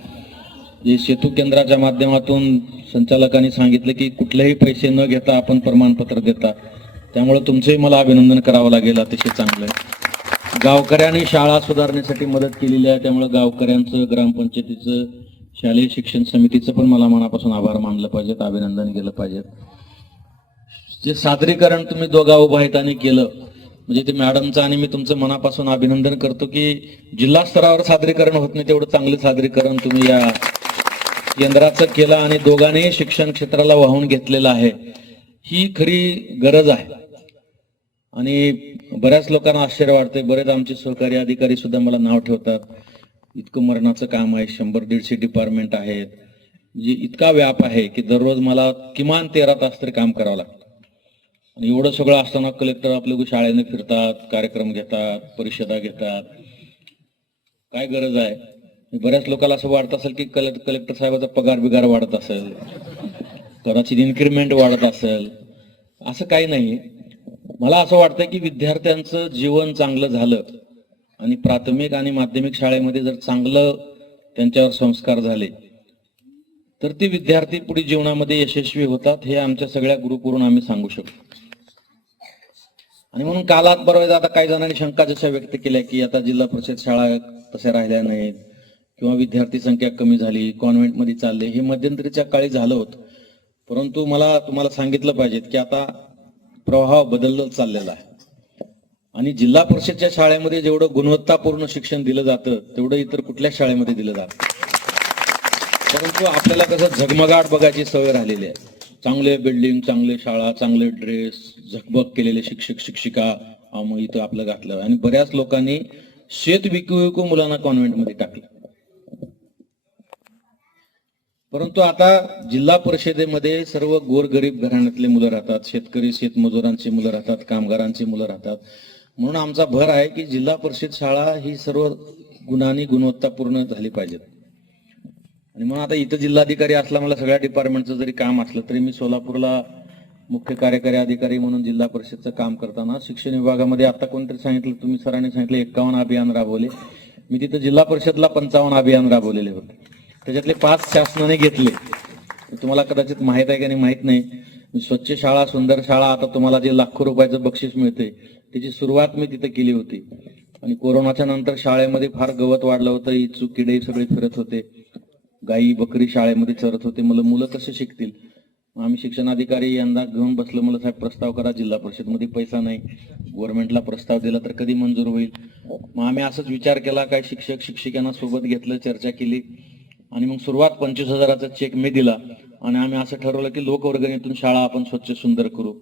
जे सेतू केंद्राच्या माध्यमातून संचालकांनी सांगितलं की कुठलेही पैसे न घेता आपण प्रमाणपत्र देता, त्यामुळे तुमचंही मला अभिनंदन करावं लागेल. अतिशय चांगलं आहे. गावकऱ्यांनी शाळा सुधारण्यासाठी मदत केलेली आहे, त्यामुळे गावकऱ्यांचं, ग्रामपंचायतीचं, शालेय शिक्षण समितीचं पण मला मनापासून आभार मानलं पाहिजेत, अभिनंदन केलं पाहिजे. जे सादरीकरण तुम्ही दोघा उभायताने केलं म्हणजे ते मॅडमचं आणि मी तुमचं मनापासून अभिनंदन करतो की जिल्हा स्तरावर सादरीकरण होत नाही तेवढं चांगलं सादरीकरण तुम्ही या केंद्राचं केलं आणि दोघांनी शिक्षण क्षेत्राला वाहून घेतलेलं आहे. ही खरी गरज आहे. आणि बऱ्याच लोकांना आश्चर्य वाटते, बरेच आमचे सहकारी अधिकारी सुद्धा मला नाव ठेवतात, इतकं मरणाचं काम आहे, 100-150 डिपार्टमेंट आहेत, म्हणजे इतका व्याप आहे की दररोज मला किमान 13 तास तरी काम करावं लागतं. आणि एवढं सगळं असताना कलेक्टर आपल्या शाळेने फिरतात, कार्यक्रम घेतात, परिषदा घेतात. काय गरज आहे? बऱ्याच लोकांना असं वाटत असेल की कलेक्टर साहेबाचा पगार बिगार वाढत असेल, कदाचित इन्क्रिमेंट वाढत असेल. असं काही नाही. मला असं वाटतं की विद्यार्थ्यांचं जीवन चांगलं झालं आणि प्राथमिक आणि माध्यमिक शाळेमध्ये जर चांगलं त्यांच्यावर संस्कार झाले तर ते विद्यार्थी पुढे जीवनामध्ये यशस्वी होतात. हे आमच्या सगळ्या ग्रुपवरून आम्ही सांगू शकतो. आणि म्हणून कालात बरोबर आता काही जणांनी शंका जशा व्यक्त केल्या की आता जिल्हा परिषद शाळा तशा राहिल्या नाहीत किंवा विद्यार्थी संख्या कमी झाली, कॉन्व्हेंटमध्ये चालले, हे मध्यंतरीच्या काळी झालं होतं. परंतु मला तुम्हाला सांगितलं पाहिजे की आता प्रवाह बदलत चाललेला आहे आणि जिल्हा परिषदच्या शाळेमध्ये जेवढं गुणवत्तापूर्ण शिक्षण दिलं जातं तेवढं इतर कुठल्या शाळेमध्ये दिलं जातं. परंतु आपल्याला कसं झगमगाट बघायची सवय राहिलेली आहे. चांगले बिल्डिंग, चांगले शाळा, चांगले ड्रेस, झगबग केलेले शिक्षक शिक्षिका मग इथं आपलं घातलं. आणि बऱ्याच लोकांनी शेत विकू विकू मुलांना कॉन्व्हेंटमध्ये टाकलं. परंतु आता जिल्हा परिषदेमध्ये सर्व गोरगरीब घराण्यातले मुलं राहतात, शेतकरी शेतमजुरांची मुलं राहतात, कामगारांची मुलं राहतात. म्हणून आमचा भर आहे की जिल्हा परिषद शाळा ही सर्व गुणांनी गुणवत्तापूर्ण झाली पाहिजेत. आणि म्हणून आता इथं जिल्हाधिकारी असला, मला सगळ्या डिपार्टमेंटचं जरी काम असलं तरी मी सोलापूरला मुख्य कार्यकारी अधिकारी म्हणून जिल्हा परिषदचं काम करताना शिक्षण विभागामध्ये आता कोणतरी सांगितलं, तुम्ही सरांनी सांगितलं 51 अभियान राबवले. मी तिथं जिल्हा परिषदला 55 अभियान राबवलेले होते. त्याच्यातले 5 शासनाने घेतले. तुम्हाला कदाचित माहित आहे का नाही माहित नाही. स्वच्छ शाळा सुंदर शाळा, आता तुम्हाला जे लाखो रुपयाचं बक्षीस मिळते त्याची सुरुवात मी तिथे केली होती. आणि कोरोनाच्या नंतर शाळेमध्ये फार गवत वाढलं होतं, इचू किडे सगळे फिरत होते, गाई बकरी शाळेमध्ये चरत होते. मुलं कसे शिकतील. आम्ही शिक्षणाधिकारी यंदा घेऊन बसलो, मला साहेब प्रस्ताव करा, जिल्हा परिषदमध्ये पैसा नाही, गव्हर्नमेंटला प्रस्ताव दिला तर कधी मंजूर होईल. मग आम्ही असंच विचार केला, काय शिक्षक शिक्षिकांना सोबत घेतलं, चर्चा केली आणि मग सुरुवात 25,000चा चेक मी दिला. आणि आम्ही असं ठरवलं की लोकवर्गणीतून शाळा आपण स्वच्छ सुंदर करू.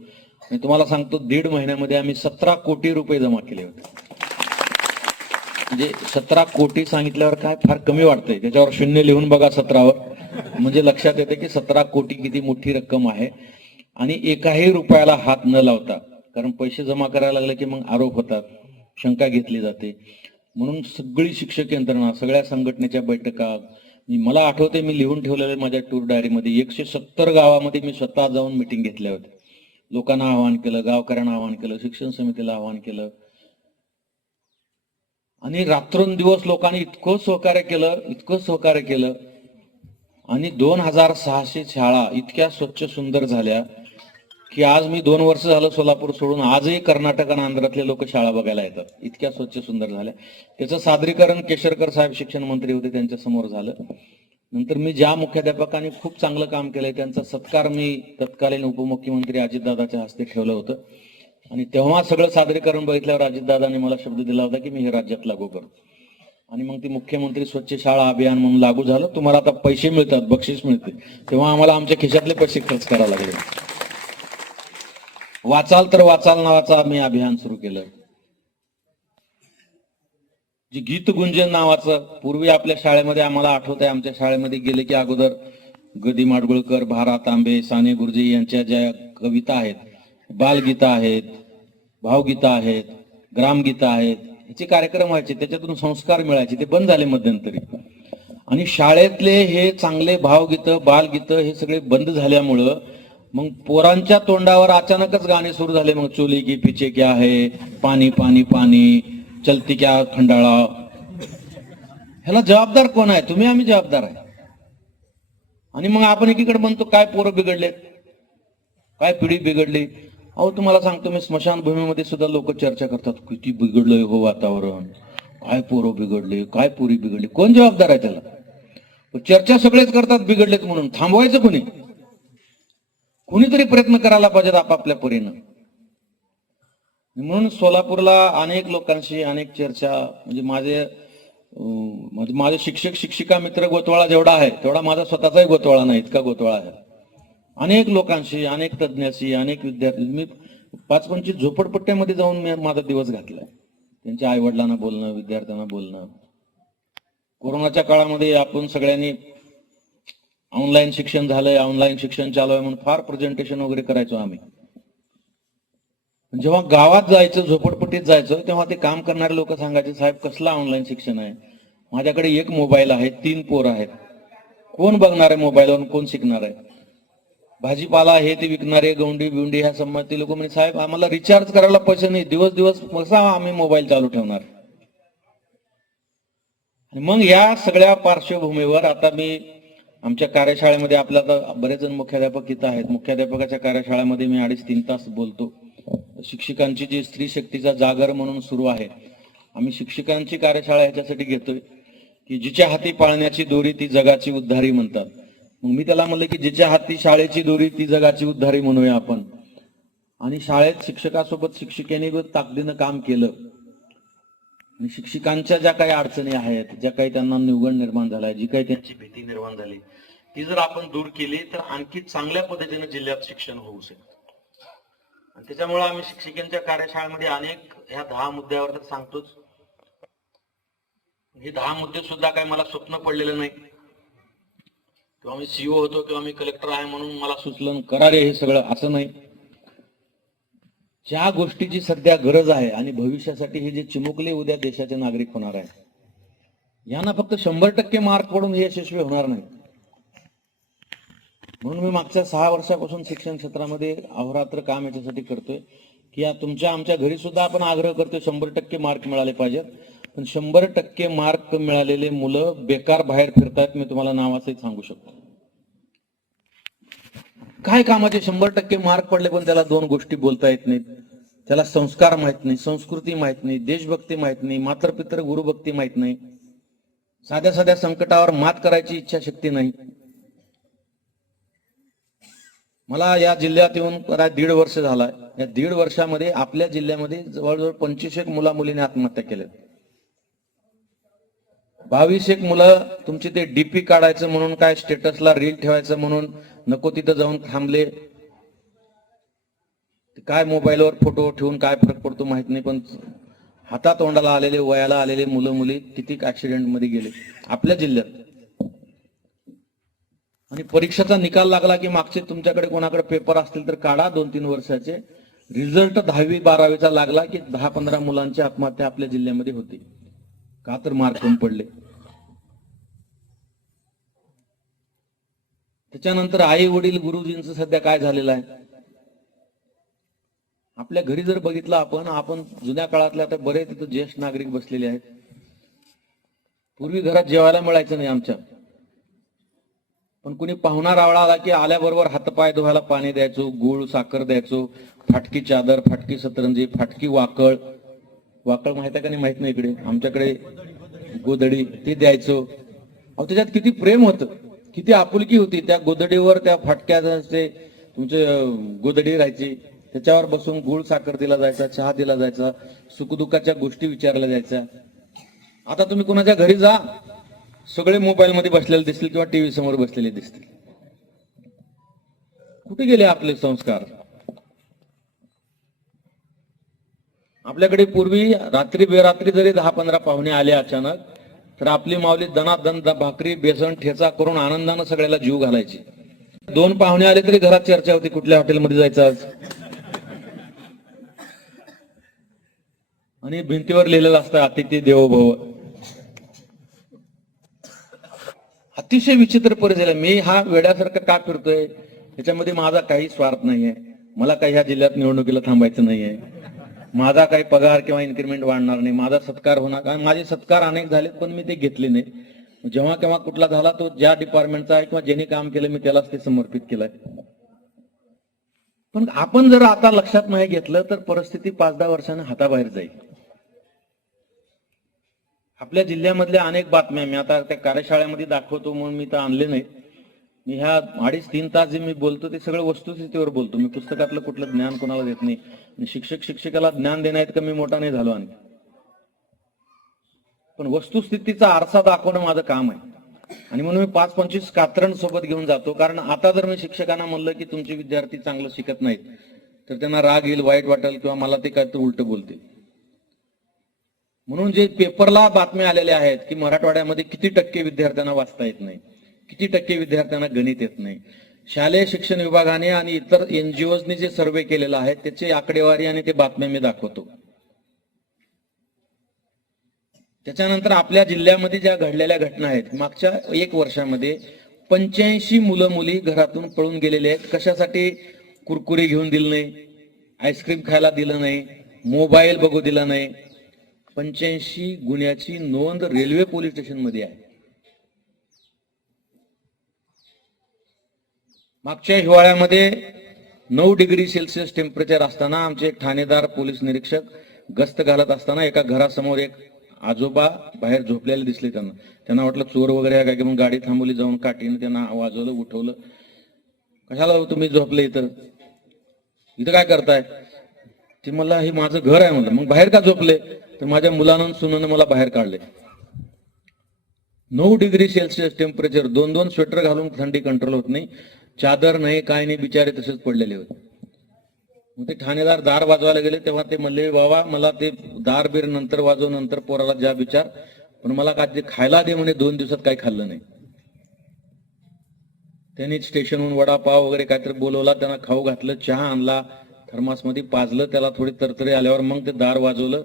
आणि तुम्हाला सांगतो 1.5 महिन्यामध्ये आम्ही 17 कोटी रुपये जमा केले होते. म्हणजे 17 कोटी सांगितल्यावर काय फार कमी वाटतंय, त्याच्यावर 0 लिहून बघा 17वर, म्हणजे लक्षात येते की 17 कोटी किती मोठी रक्कम आहे. आणि एकाही रुपयाला हात न लावता, कारण पैसे जमा करायला लागले की मग आरोप होतात, शंका घेतली जाते. म्हणून सगळी शिक्षक यंत्रणा, सगळ्या संघटनेच्या बैठका, मला आठवते मी लिहून ठेवलेल्या माझ्या टूर डायरीमध्ये 170 गावामध्ये मी स्वतः जाऊन मिटिंग घेतल्या होत्या. लोकांना आवाहन केलं, गावकऱ्यांना आवाहन केलं, शिक्षण समितीला आवाहन केलं. आणि रात्रंदिवस लोकांनी इतकं सहकार्य केलं आणि 2600 शाळा इतक्या स्वच्छ सुंदर झाल्या की आज मी 2 वर्ष झालं सोलापूर सोडून आजही कर्नाटक आणि आंध्रातले लोक शाळा बघायला येतात, इतक्या स्वच्छ सुंदर झाल्या. त्याचं सादरीकरण केशरकर साहेब शिक्षण मंत्री होते त्यांच्या समोर झालं. नंतर मी ज्या मुख्याध्यापकांनी खूप चांगलं काम केलंय त्यांचा सत्कार मी तत्कालीन उपमुख्यमंत्री अजितदादाच्या हस्ते ठेवलं होतं. आणि तेव्हा सगळं सादरीकरण बघितल्यावर अजितदादांनी मला शब्द दिला होता की मी हे राज्यात लागू करू. आणि मग ती मुख्यमंत्री स्वच्छ शाळा अभियान म्हणून लागू झालं. तुम्हाला आता पैसे मिळतात, बक्षीस मिळते, तेव्हा आम्हाला आमच्या खिशातले पैसे खर्च करावे लागले. वाचाल तर वाचाल नावाचा मी अभियान सुरू केलं. जे गीत गुंजन नावाचं पूर्वी आपल्या शाळेमध्ये, आम्हाला आठवत आहे आमच्या शाळेमध्ये गेले की अगोदर गदी माडगुळकर, भारा तांबे, साने गुरुजी यांच्या ज्या कविता आहेत, बालगीता आहेत, भावगीता आहेत, ग्रामगीता आहेत, याचे कार्यक्रम व्हायचे, त्याच्यातून संस्कार मिळायचे. ते बंद झाले मध्यंतरी. आणि शाळेतले हे चांगले भावगीतं बालगीतं हे सगळे बंद झाल्यामुळं मग पोरांच्या तोंडावर अचानकच गाणे सुरू झाले. मग चोली की पीछे क्या है, पाणी पाणी पाणी, चलती क्या खंडाळा. ह्याला जबाबदार कोण आहे? तुम्ही आम्ही जबाबदार आहे. आणि मग आपण एकीकडे म्हणतो काय पोरं बिघडलेत, काय पिढी बिघडली. अहो तुम्हाला सांगतो मी, स्मशानभूमीमध्ये सुद्धा लोक चर्चा करतात, किती बिघडलंय हो वातावरण, काय पोरं बिघडले, काय पोरी बिघडली. कोण जबाबदार आहे त्याला? चर्चा सगळेच करतात बिघडलेत म्हणून. थांबवायचं कोणी? कुणीतरी प्रयत्न करायला पाहिजेत आपापल्या परीनं. म्हणून सोलापूरला अनेक लोकांशी अनेक चर्चा, म्हणजे माझे शिक्षक शिक्षिका मित्र गोतवाळा जेवढा आहे तेवढा माझा स्वतःचाही गोतवाळा नाही, इतका गोतवाळा आहे. अनेक लोकांशी, अनेक तज्ज्ञांशी, अनेक विद्यार्थी, मी 5-25 झोपडपट्ट्यामध्ये जाऊन मी माझा दिवस घातलाय. त्यांच्या आई वडिलांना बोलणं, विद्यार्थ्यांना बोलणं. कोरोनाच्या काळामध्ये आपण सगळ्यांनी ऑनलाईन शिक्षण झालंय, ऑनलाईन शिक्षण चालू आहे म्हणून फार प्रेझेंटेशन वगैरे करायचो आम्ही. जेव्हा गावात जायचं, झोपडपट्टीत जायचं, तेव्हा ते काम करणारे लोक सांगायचे, साहेब कसला ऑनलाईन शिक्षण आहे, माझ्याकडे 1 मोबाईल आहे, 3 पोर आहेत, कोण बघणार आहे मोबाईलवर, कोण शिकणार आहे. भाजीपाला हे ते विकणारे, गौंडी बिवंडी ह्या संबंधी लोक म्हणजे, साहेब आम्हाला रिचार्ज करायला पैसे नाही, दिवस दिवस कसा आम्ही मोबाईल चालू ठेवणार. आणि मग या सगळ्या पार्श्वभूमीवर आता मी आमच्या कार्यशाळेमध्ये, आपल्याला बरेच जण मुख्याध्यापक इथं आहेत, मुख्याध्यापकाच्या कार्यशाळेमध्ये मी 2.5-3 तास बोलतो. शिक्षकांची जी स्त्री शक्तीचा जागर म्हणून सुरू आहे, आम्ही शिक्षकांची कार्यशाळा ह्याच्यासाठी घेतोय की जिच्या हाती पाळण्याची दोरी ती जगाची उद्धारी म्हणतात. मग मी त्याला म्हणलं की जिच्या हाती शाळेची दोरी ती जगाची उद्धारी म्हणूया आपण. आणि शाळेत शिक्षकासोबत शिक्षिकेने ताकदीनं काम केलं आणि शिक्षकांच्या ज्या काही अडचणी आहेत, ज्या काही त्यांना निवगण निर्माण झालाय, जी काही त्यांची भीती निर्माण झाली, ती जर आपण दूर केली तर आणखी चांगल्या पद्धतीने जिल्ह्यात शिक्षण होऊ शकतं. आणि त्याच्यामुळे आम्ही शिक्षकांच्या कार्यशाळेमध्ये अनेक ह्या 10 मुद्द्यावर तर सांगतोच, हे 10 मुद्दे सुद्धा काही मला स्वप्न पडलेलं नाही किंवा मी सीओ होतो किंवा मी कलेक्टर आहे म्हणून मला सुचलं करा रे हे सगळं, असं नाही. ज्या गोष्टीची सध्या गरज आहे आणि भविष्यासाठी हे जे चिमुकले उद्या देशाचे नागरिक होणार आहे, यांना फक्त 100% मार्क पडून हे यशस्वी होणार नाही. म्हणून मी मागच्या 6 वर्षापासून शिक्षण क्षेत्रामध्ये अहोरात्र काम याच्यासाठी करतोय की या तुमच्या आमच्या घरी सुद्धा आपण आग्रह करतोय 100% मार्क मिळाले पाहिजेत. पण 100% मार्क मिळालेले मुलं बेकार बाहेर फिरतायत, मी तुम्हाला नावासहित सांगू शकतो. काय कामाचे 100% मार्क पडले पण त्याला 2 गोष्टी बोलता येत नाहीत, त्याला संस्कार माहित नाही, संस्कृती माहित नाही, देशभक्ती माहित नाही, मातृपितृ गुरुभक्ती माहित नाही, साध्या साध्या संकटावर मात करायची इच्छाशक्ती नाही. मला या जिल्ह्यात येऊन प्राय 1.5 वर्ष झालाय. या 1.5 वर्षामध्ये आपल्या जिल्ह्यामध्ये जवळजवळ 25 मुला मुलीने आत्महत्या केल्या. 22 मुलं तुमची ते डीपी काढायचं म्हणून, काय स्टेटसला रील ठेवायचं म्हणून नको तिथं जाऊन थांबले. काय मोबाईलवर फोटो ठेवून काय फरक पडतो माहित नाही, पण हातातोंडाला आलेले, वयाला आलेले मुलं मुली किती ऍक्सिडेंट मध्ये गेले आपल्या जिल्ह्यात. आणि परीक्षेचा निकाल लागला की मागचे तुमच्याकडे कोणाकडे पेपर असतील तर काढा 2-3 वर्षाचे. रिझल्ट 10वी 12वीचा लागला की 10-15 मुलांची आत्महत्या आपल्या जिल्ह्यामध्ये होती. का तर मार्क कमी पडले. त्याच्यानंतर आई वडील गुरुजींचं सध्या काय झालेलं आहे. आपल्या घरी जर बघितलं आपण जुन्या काळातल्या आता बरेच तिथं ज्येष्ठ नागरिक बसलेले आहेत. पूर्वी घरात जेवायला मिळायचं नाही आमच्या, पण कुणी पाहुणा रावळा आला की आल्याबरोबर हातपाय धुवायला पाणी द्यायचो, गुळ साखर द्यायचो, फाटकी चादर, फाटकी सतरंजी, फाटकी वाकळ माहित आहे का नाही माहित नाही, इकडे आमच्याकडे गोधडी ते द्यायचो. अहो त्याच्यात किती प्रेम होतं, किती आपुलकी होती. त्या गोधडीवर त्या फाटक्या तुमचे गोधडी राहायची, त्याच्यावर बसून गुळ साखर दिला जायचा, चहा दिला जायचा, सुखदुःखाच्या गोष्टी विचारल्या जायच्या. आता तुम्ही कोणाच्या घरी जा, सगळे मोबाईल मध्ये बसलेले दिसतील किंवा टीव्ही समोर बसलेले दिसतील. कुठे गेले आपले संस्कार. आपल्याकडे पूर्वी रात्री बेरात्री जरी 10-15 पाहुणे आले अचानक, तर आपली माऊली दणादण भाकरी बेसन ठेचा करून आनंदानं सगळ्याला जीव घालायची. 2 पाहुणे आले तरी घरात चर्चा होती कुठल्या हॉटेलमध्ये जायचं आज. आणि भिंतीवर लिहिलेलं असतं अतिथी देवो भव. अतिशय विचित्र परिस्थिती. मी हा वेड्यासारखं का फिरतोय याच्यामध्ये माझा काही स्वार्थ नाहीये. मला काही ह्या जिल्ह्यात निवडणुकीला थांबायचं नाहीये. माझा काही पगार किंवा इन्क्रिमेंट वाढणार नाही, माझा सत्कार होणार. कारण माझे सत्कार अनेक झालेत पण मी ते घेतले नाही. जेव्हा केव्हा कुठला झाला तो ज्या डिपार्टमेंटचा आहे किंवा ज्याने काम केलं मी त्यालाच ते समर्पित केलंय. पण आपण जर आता लक्षात नाही घेतलं तर परिस्थिती 5-10 वर्षांनी हाताबाहेर जाईल. आपल्या जिल्ह्यामधल्या अनेक बातम्या मी आता त्या कार्यशाळेमध्ये दाखवतो म्हणून मी तर आणले नाही. मी ह्या 2.5-3 तास जे मी बोलतो ते सगळं वस्तुस्थितीवर बोलतो. मी पुस्तकातलं कुठलं ज्ञान कोणाला देत नाही. शिक्षकाला ज्ञान देण्यात कमी मोठा नाही झालो आणखी, पण वस्तुस्थितीचा आरसा दाखवणं माझं काम आहे. आणि म्हणून मी 5-25 कात्रण सोबत घेऊन जातो. कारण आता जर मी शिक्षकांना म्हणलं की तुमचे विद्यार्थी चांगलं शिकत नाहीत तर त्यांना राग येईल, वाईट वाटेल किंवा मला ते काय तर उलट बोलतील. म्हणून जे पेपरला बातम्या आलेल्या आहेत की मराठवाड्यामध्ये किती टक्के विद्यार्थ्यांना वाचता येत नाही, किती टक्के विद्यार्थ्यांना गणित येत नाही. शालेय शिक्षण विभागाने आणि इतर NGOजने जे सर्वे केलेला आहे त्याची आकडेवारी आणि ते बातम्या मी दाखवतो. त्याच्यानंतर आपल्या जिल्ह्यामध्ये ज्या घडलेल्या घटना आहेत, मागच्या 1 वर्षामध्ये 85 मुलं मुली घरातून पळून गेलेले आहेत. कशासाठी? कुरकुरी घेऊन दिलं नाही, आईस्क्रीम खायला दिलं नाही, मोबाईल बघू दिला नाही. 85 गुन्ह्याची नोंद रेल्वे पोलीस स्टेशन मध्ये आहे. मागच्या हिवाळ्यामध्ये 9 डिग्री सेल्सिअस टेम्परेचर असताना आमचे एक ठाणेदार पोलीस निरीक्षक गस्त घालत असताना एका घरासमोर एक आजोबा बाहेर झोपलेले दिसले. त्यांना वाटलं चोर वगैरे आहे का, मग गाडी थांबवली, जाऊन काठीने त्यांना वाजवलं, उठवलं. कशाला तुम्ही झोपले इथं काय करताय? ते मला हे माझं घर आहे म्हणलं. मग बाहेर का झोपले? तर माझ्या मुलानं सुनानं मला बाहेर काढले. 9 डिग्री सेल्सिअस टेम्परेचर, 2-2 स्वेटर घालून थंडी कंट्रोल होत नाही, चादर नाही काय नाही, बिचारे तसेच पडलेले होते. मग ते ठाणेदार दार वाजवायला गेले तेव्हा ते म्हणले बाबा मला ते दार बीर नंतर वाजव, नंतर पोराला ज्या विचार, पण मला काय खायला दे म्हणे, 2 दिवसात काही खाल्लं नाही. त्यांनी स्टेशनहून वडापाव वगैरे काहीतरी बोलवला, त्यांना खाऊ घातलं, चहा आणला, थर्मासमध्ये पाजलं, त्याला थोडी तरतरी आल्यावर मग ते दार वाजवलं,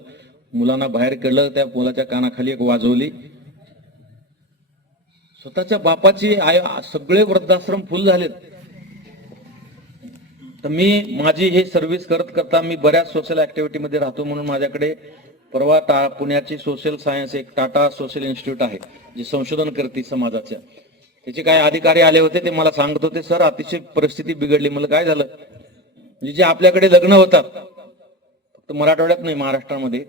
मुलांना बाहेर काढलं, त्या मुलाच्या कानाखाली एक वाजवली. स्वतःच्या बापाची सगळे वृद्धाश्रम फुल झालेत. तर मी माझी हे सर्व्हिस करत करता मी बऱ्याच सोशल ऍक्टिव्हिटी मध्ये राहतो, म्हणून माझ्याकडे परवा पुण्याची सोशल सायन्स एक टाटा सोशल इन्स्टिट्यूट आहे जे संशोधन करते समाजाच्या. त्याचे काय अधिकारी आले होते, ते मला सांगत होते, सर अतिशय परिस्थिती बिघडली. मला काय झालं, म्हणजे जे आपल्याकडे लग्न होतात, फक्त मराठवाड्यात नाही महाराष्ट्रामध्ये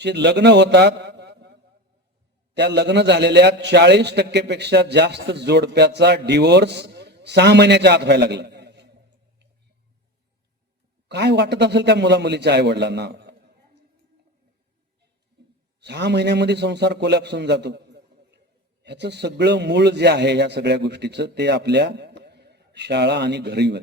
जे लग्न होतात, त्या लग्न झालेल्या 40% पेक्षा जास्त जोडप्याचा डिवोर्स 6 महिन्याच्या आत व्हायला लागला. काय वाटत असेल त्या मुला मुलीच्या आई वडिलांना? 6 महिन्यामध्ये संसार कोलॅप्स होऊन जातो. ह्याचं सगळं मूळ जे आहे या सगळ्या गोष्टीचं, ते आपल्या शाळा आणि घरीवर.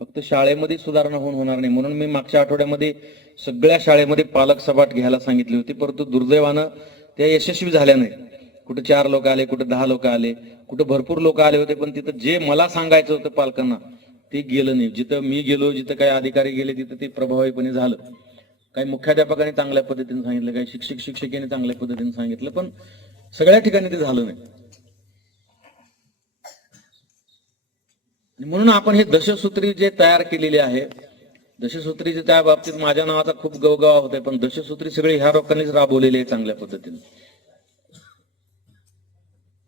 फक्त शाळेमध्ये सुधारणा होणार नाही, म्हणून मी मागच्या आठवड्यामध्ये सगळ्या शाळेमध्ये पालक सभा घ्यायला सांगितली होती, परंतु दुर्दैवानं त्या यशस्वी झाल्या नाही. कुठे 4 लोक आले, कुठे 10 लोक आले, कुठे भरपूर लोक आले होते, पण तिथं जे मला सांगायचं होतं पालकांना ते गेलं नाही. जिथं मी गेलो, जिथं काही अधिकारी गेले, तिथं ते प्रभावीपणे झालं. काही मुख्याध्यापकांनी चांगल्या पद्धतीने सांगितलं, काही शिक्षिकेने चांगल्या पद्धतीने सांगितलं, पण सगळ्या ठिकाणी ते झालं नाही. म्हणून आपण हे दशसूत्री जे तयार केलेले आहे, दशसूत्रीचे त्या बाबतीत माझ्या नावाचा खूप गवगवा होते, पण दशसूत्री सगळे ह्या लोकांनीच राबवलेले आहे चांगल्या पद्धतीने.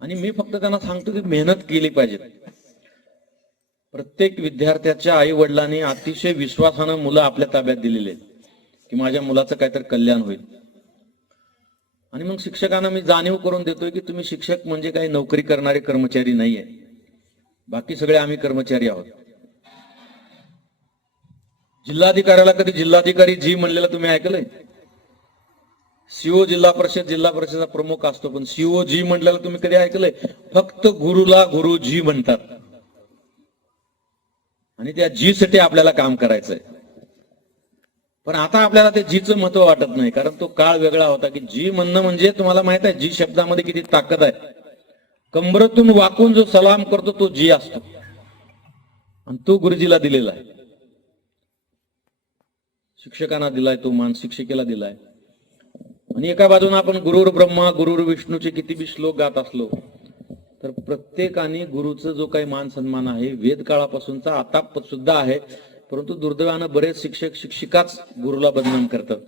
आणि मी फक्त त्यांना सांगतो की मेहनत केली पाहिजे. प्रत्येक विद्यार्थ्याच्या आई वडिलांनी अतिशय विश्वासानं मुलं आपल्या ताब्यात दिलेले आहेत की माझ्या मुलाचं काहीतरी कल्याण होईल. आणि मग शिक्षकांना मी जाणीव करून देतोय की तुम्ही शिक्षक म्हणजे काही नोकरी करणारे कर्मचारी नाहीये, बाकी सगळे आम्ही कर्मचारी आहोत. जिल्हाधिकाऱ्याला कधी जिल्हाधिकारी जी म्हणलेलं तुम्ही ऐकलंय? सीओ जिल्हा परिषदेचा प्रमुख असतो, पण सीओ जी म्हणलेलं तुम्ही कधी ऐकलंय? फक्त गुरुला गुरुजी म्हणतात, आणि त्या जी साठी आपल्याला काम करायचंय. पण आता आपल्याला ते जीचं महत्व वाटत नाही, कारण तो काळ वेगळा होता की जी म्हणणं म्हणजे, तुम्हाला माहित आहे जी शब्दामध्ये किती ताकद आहे. कंबरतून वाकून जो सलाम करतो तो जी असतो, आणि तो गुरुजीला दिलेला आहे, शिक्षकांना दिलाय, तो मान शिक्षिकेला दिलाय. आणि एका बाजूने आपण गुरुर ब्रह्मा गुरुर विष्णूचे किती बी श्लोक गात असलो, तर प्रत्येकाने गुरुचं जो काही मान सन्मान आहे वेद काळापासूनचा आता सुद्धा आहे. परंतु दुर्दैवानं बरेच शिक्षक शिक्षिकाच गुरुला बदनाम करतात.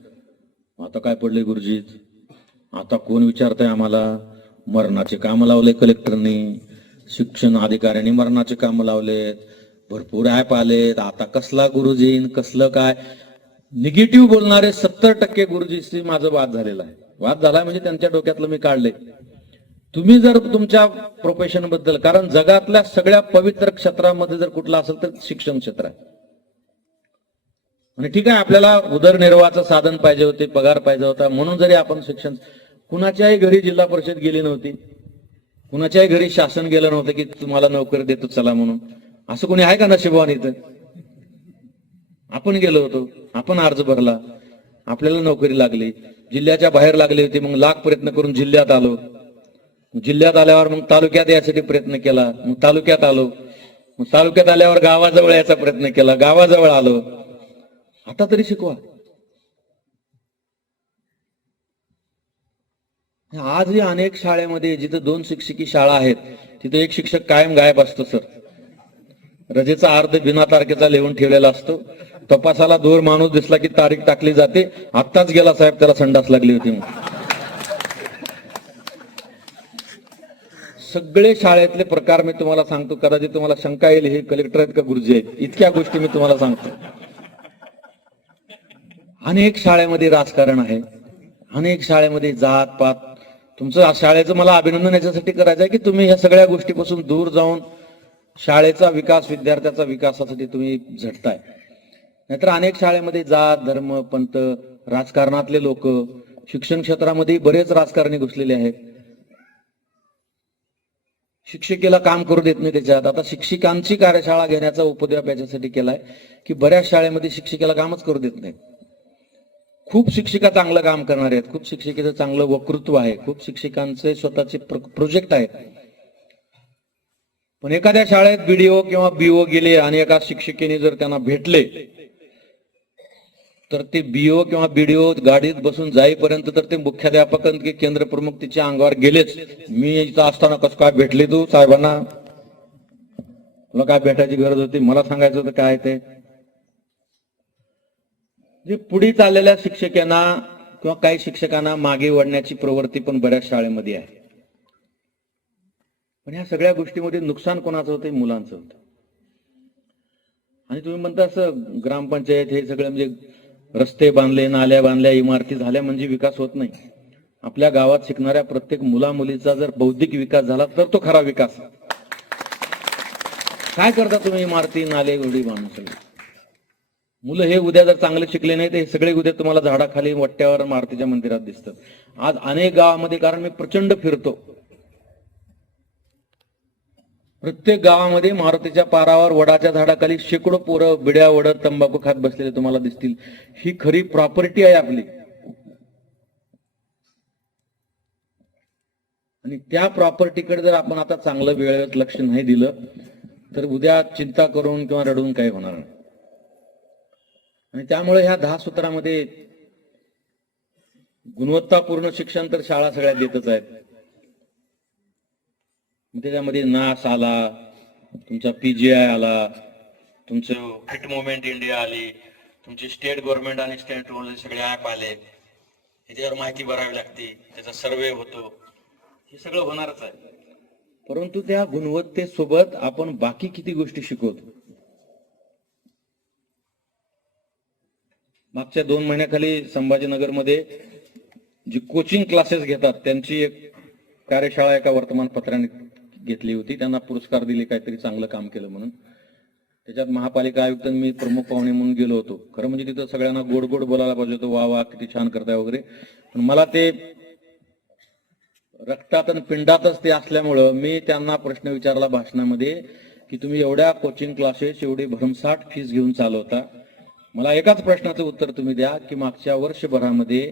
आता काय पडले गुरुजीत, आता कोण विचारतंय आम्हाला, मरणाचे काम लावले कलेक्टरनी, शिक्षण अधिकाऱ्यांनी मरणाचे काम लावलेत, भरपूर ऍप आलेत, आता कसला गुरुजीन कसलं काय. निगेटिव्ह बोलणारे 70% गुरुजीशी माझं वाद झालेला आहे. वाद झाला म्हणजे त्यांच्या डोक्यातलं मी काढले. तुम्ही जर तुमच्या प्रोफेशन बद्दल, कारण जगातल्या सगळ्या पवित्र क्षेत्रामध्ये जर कुठला असेल तर शिक्षण क्षेत्र आहे. आणि ठीक आहे, आपल्याला उदरनिर्वाहाचं साधन पाहिजे होते, पगार पाहिजे होता, म्हणून जरी आपण शिक्षण, कुणाच्याही घरी जिल्हा परिषद गेली नव्हती, कुणाच्याही घरी शासन गेलं नव्हतं की तुम्हाला नोकरी देतो चला म्हणून. असं कोणी आहे का नशिबवान इथं? आपण गेलो होतो, आपण अर्ज भरला, आपल्याला नोकरी लागली, जिल्ह्याच्या बाहेर लागली होती, मग लाख प्रयत्न करून जिल्ह्यात आलो. जिल्ह्यात आल्यावर मग तालुक्यात यासाठी प्रयत्न केला, मग तालुक्यात आलो, मग तालुक्यात आल्यावर गावाजवळ याचा प्रयत्न केला, गावाजवळ आलो. आता तरी शिकवा. आजही अनेक शाळेमध्ये जिथे 2 शिक्षकी शाळा आहेत तिथे एक शिक्षक कायम गायब असतो सर. रजेचा अर्ध बिना तारखेचा लिहून ठेवलेला असतो. तपासाला दूर माणूस दिसला की तारीख टाकली जाते, आत्ताच गेला साहेब, त्याला संडास लागली होती. सगळे शाळेतले प्रकार मी तुम्हाला सांगतो, कदाचित तुम्हाला शंका येईल हे कलेक्टर आहेत का गुरुजी आहेत, इतक्या गोष्टी मी तुम्हाला सांगतो. अनेक शाळेमध्ये राजकारण आहे, अनेक शाळेमध्ये जात पात. तुमचं शाळेचं मला अभिनंदन याच्यासाठी करायचं आहे की तुम्ही ह्या सगळ्या गोष्टीपासून दूर जाऊन शाळेचा विकास, विद्यार्थ्याचा विकासासाठी तुम्ही झटताय. नाहीतर अनेक शाळेमध्ये जात धर्म पंथ राजकारणातले लोक, शिक्षण क्षेत्रामध्ये बरेच राजकारणी घुसलेले आहेत. शिक्षिकेला काम करू देत नाही त्याच्यात. आता शिक्षिकांची कार्यशाळा घेण्याचा उपद्व्याप याच्यासाठी केलाय की बऱ्याच शाळेमध्ये शिक्षिकेला कामच करू देत नाही. खूप शिक्षिका चांगलं काम करणारे आहेत, खूप शिक्षिकेचं चांगलं वक्तृत्व आहे, खूप शिक्षिकांचे स्वतःचे प्रोजेक्ट आहेत. पण एखाद्या शाळेत बीडीओ किंवा बीओ गेले आणि एका शिक्षिकेने जर त्यांना भेटले तर ते बीओ किंवा बीडीओ गाडीत बसून जाईपर्यंत तर ते मुख्याध्यापक की केंद्र प्रमुख तिच्या अंगावर गेलेच. मी इथं असताना कसं काय भेटले तू साहेबांना, तुला काय भेटायची गरज होती, मला सांगायचं होतं काय ते. जे पुढे चाललेल्या शिक्षकांना किंवा काही शिक्षकांना मागे वळण्याची प्रवृत्ती पण बऱ्याच शाळेमध्ये आहे. पण ह्या सगळ्या गोष्टीमध्ये नुकसान कोणाचं होतं? मुलांचं होतं. आणि तुम्ही म्हणता असं ग्रामपंचायत हे सगळं म्हणजे रस्ते बांधले, नाल्या बांधल्या, इमारती झाल्या म्हणजे विकास होत नाही. आपल्या गावात शिकणाऱ्या प्रत्येक मुला मुलीचा जर बौद्धिक विकास झाला तर तो खरा विकास. काय करता तुम्ही? इमारती, नाले, गोडी बांधून सगळे. मुलं हे उद्या जर चांगले शिकले नाही तर हे सगळे उद्या तुम्हाला झाडाखाली, वट्ट्यावर, मारुतीच्या मंदिरात दिसतात. आज अनेक गावामध्ये, कारण मी प्रचंड फिरतो, प्रत्येक गावामध्ये मारुतीच्या पारावर वडाच्या झाडाखाली शेकडो पोरं बिड्या वडत तंबाखू खात बसलेले तुम्हाला दिसतील. ही खरी प्रॉपर्टी आहे आपली. आणि त्या प्रॉपर्टीकडे जर आपण आता चांगलं वेळेत लक्ष नाही दिलं तर उद्या चिंता करून किंवा रडून काही होणार नाही. आणि त्यामुळे ह्या 10 सूत्रामध्ये गुणवत्तापूर्ण शिक्षण तर शाळा सगळ्या देतच आहेत. त्याच्यामध्ये नास आला, तुमचा पीजीआय आला, तुमचं फिट मुवमेंट इंडिया आली, तुमची स्टेट गव्हर्नमेंट आणि स्टेट रोड सगळे ऍप आले, त्याच्यावर माहिती भरावी लागते, त्याचा सर्वे होतो, हे सगळं होणारच आहे. परंतु त्या गुणवत्तेसोबत आपण बाकी किती गोष्टी शिकवतो. मागच्या 2 महिन्याखाली संभाजीनगरमध्ये जी कोचिंग क्लासेस घेतात त्यांची एक कार्यशाळा एका वर्तमानपत्राने घेतली होती. त्यांना पुरस्कार दिले, काहीतरी चांगलं काम केलं म्हणून. त्याच्यात महापालिका आयुक्त मी प्रमुख पाहुणे म्हणून गेलो होतो. खरं म्हणजे तिथं सगळ्यांना गोड गोड बोलायला पाहिजे होतं, वा वा किती छान करताय वगैरे. पण मला ते रक्तात आणि पिंडातच ते असल्यामुळं मी त्यांना प्रश्न विचारला भाषणामध्ये की तुम्ही एवढ्या कोचिंग क्लासेस, एवढी भरमसाठ फीस घेऊन चालवता, मला एकाच प्रश्नाचं उत्तर तुम्ही द्या की मागच्या वर्षभरामध्ये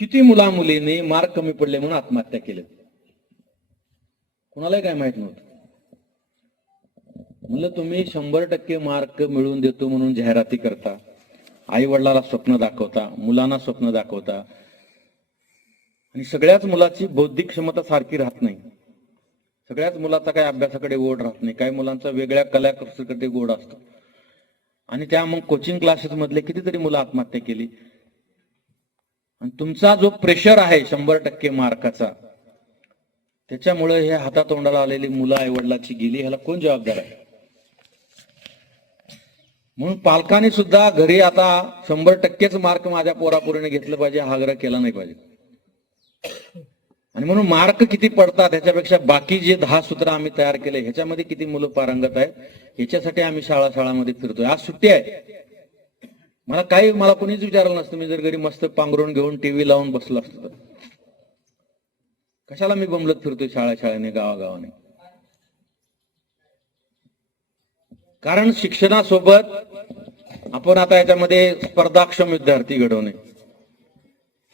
किती मुला मुलींनी मार्क कमी पडले म्हणून आत्महत्या केल्या? कुणालाही काय माहित नव्हतं. म्हणलं तुम्ही 100% मार्क मिळवून देतो म्हणून जाहिराती करता, आई वडिलाला स्वप्न दाखवता, मुलांना स्वप्न दाखवता, आणि सगळ्याच मुलाची बौद्धिक क्षमता सारखी राहत नाही. सगळ्याच मुलाचा काही अभ्यासाकडे ओढ राहत नाही, काही मुलांचा वेगळ्या कलाकुसरीकडे गोड असतो. आणि त्या मग कोचिंग क्लासेस मधले कितीतरी मुलं आत्महत्या केली. आणि तुमचा जो प्रेशर आहे 100% मार्काचा, त्याच्यामुळे हे हातातोंडाला आलेली मुलं आई वडिलाची गेली, ह्याला कोण जबाबदार आहे? म्हणून पालकांनी सुद्धा घरी आता 100%च मार्क माझ्या पोरापोरीने घेतलं पाहिजे हा आग्रह केला नाही पाहिजे. आणि म्हणून मार्क किती पडतात ह्याच्यापेक्षा बाकी जे 10 सूत्र आम्ही तयार केले ह्याच्यामध्ये किती मुलं पारंगत आहेत ह्याच्यासाठी आम्ही शाळामध्ये फिरतोय. आज सुट्टी आहे, मला कोणीच विचारलं नसतं. मी जर घरी मस्त पांघरून घेऊन टीव्ही लावून बसलो असतो तर कशाला मी बंबलत फिरतोय शाळेने, गावागावाने. कारण शिक्षणासोबत आपण आता याच्यामध्ये स्पर्धाक्षम विद्यार्थी घडवणे.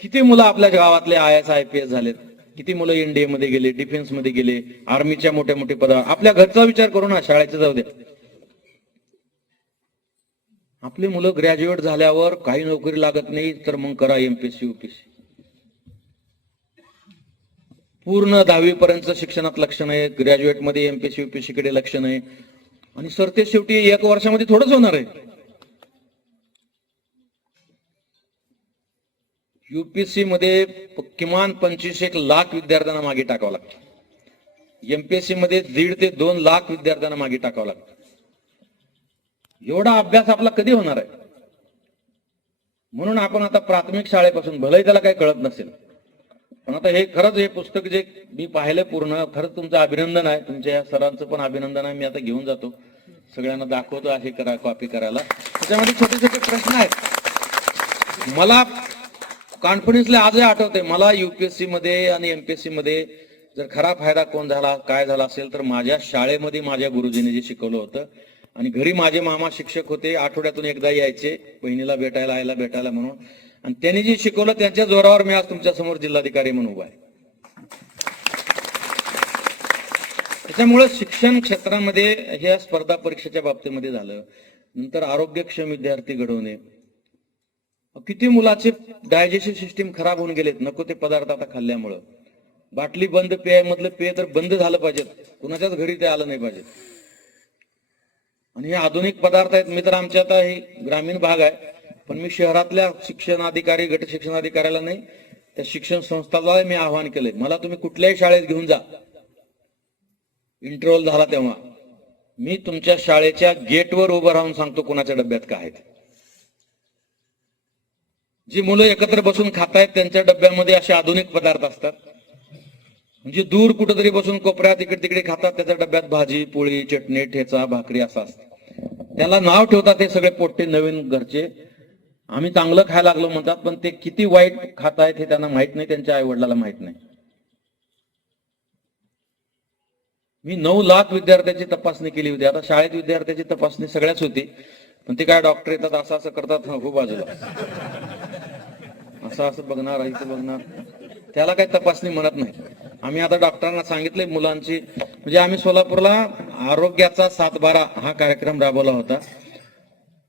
किती मुलं आपल्या गावातले IAS IPS झालेत, किती मुलं NDA मध्ये गेले, डिफेन्स मध्ये गेले, आर्मीच्या मोठ्या मोठ्या पदावर. आपल्या घरचा विचार करू ना, शाळेचा जाऊ द्या. आपली मुलं ग्रॅज्युएट झाल्यावर काही नोकरी लागत नाही तर मग करा MPSC UPSC. पूर्ण 10वी पर्यंत शिक्षणात लक्ष नाही, ग्रॅज्युएट मध्ये MPSC UPSC कडे लक्ष नाही. आणि सरते शेवटी 1 वर्षामध्ये थोडंच होणार आहे. UPSC मध्ये किमान 25-1 लाख विद्यार्थ्यांना मागे टाकावं लागतं. MPSC मध्ये 1.5 ते 2 लाख विद्यार्थ्यांना मागे टाकावं लागतं. एवढा अभ्यास आपला कधी होणार आहे? म्हणून आपण आता प्राथमिक शाळेपासून, भलंही त्याला काही कळत नसेल, पण आता हे खरंच हे पुस्तक जे मी पाहिलं पूर्ण, खरंच तुमचं अभिनंदन आहे, तुमच्या या सरांचं पण अभिनंदन आहे. मी आता घेऊन जातो, सगळ्यांना दाखवतो आहे करा, कॉपी करायला. त्याच्यामध्ये छोटे छोटे प्रश्न आहेत. मला कॉन्फिडन्सली आजही आठवते, मला UPSC मध्ये आणि MPSC मध्ये जर खरा फायदा कोण झाला, काय झाला असेल तर माझ्या शाळेमध्ये माझ्या गुरुजींनी जे शिकवलं होतं आणि घरी माझे मामा शिक्षक होते, आठवड्यातून एकदा यायचे बहिणीला भेटायला, आईला भेटायला म्हणून. आणि त्यांनी जे शिकवलं त्यांच्या जोरावर मी आज तुमच्या समोर जिल्हाधिकारी म्हणून उभा आहे. त्याच्यामुळे शिक्षण क्षेत्रामध्ये ह्या स्पर्धा परीक्षेच्या बाबतीमध्ये झालं. नंतर आरोग्यक्षम विद्यार्थी घडवणे. किती मुलाचे डायजेशन सिस्टीम खराब होऊन गेलेत नको ते पदार्थ आता खाल्ल्यामुळं. बाटली बंद पेय मधलं पेय तर बंद झालं पाहिजे, कुणाच्याच घरी ते आलं नाही पाहिजे. आणि हे आधुनिक पदार्थ आहेत. मी तर आमच्या आता हे ग्रामीण भाग आहे, पण मी शहरातल्या शिक्षणाधिकारी, गट शिक्षणाधिकाऱ्याला नाही, त्या शिक्षण संस्थाला मी आवाहन केलंय, मला तुम्ही कुठल्याही शाळेत घेऊन जा. इंटरव्हल झाला तेव्हा मी तुमच्या शाळेच्या गेटवर उभं राहून सांगतो कोणाच्या डब्यात काय आहेत. जी मुलं एकत्र बसून खातायत त्यांच्या डब्यामध्ये असे आधुनिक पदार्थ असतात. म्हणजे दूर कुठेतरी बसून कोपऱ्यात इकडे तिकडे खातात, त्याच्या डब्यात भाजी, पोळी, चटणी, ठेचा, भाकरी असं असतं. त्याला नाव ठेवतात ते सगळे पोट्टे नवीन घरचे. आम्ही चांगलं खायला लागलो म्हणतात, पण ते किती वाईट खातायत हे त्यांना माहित नाही, त्यांच्या आई वडिलांना माहित नाही. मी 9 लाख विद्यार्थ्यांची तपासणी केली होती. आता शाळेत विद्यार्थ्याची तपासणी सगळ्याच होती, पण ते काय डॉक्टर येतात असं असं करतात, हो बाजूला असं असं बघणार, इथं बघणार, त्याला काही तपासणी म्हणत नाही. आम्ही आता डॉक्टरांना सांगितलंय मुलांची, म्हणजे आम्ही सोलापूरला आरोग्याचा 7/12 हा कार्यक्रम राबवला होता.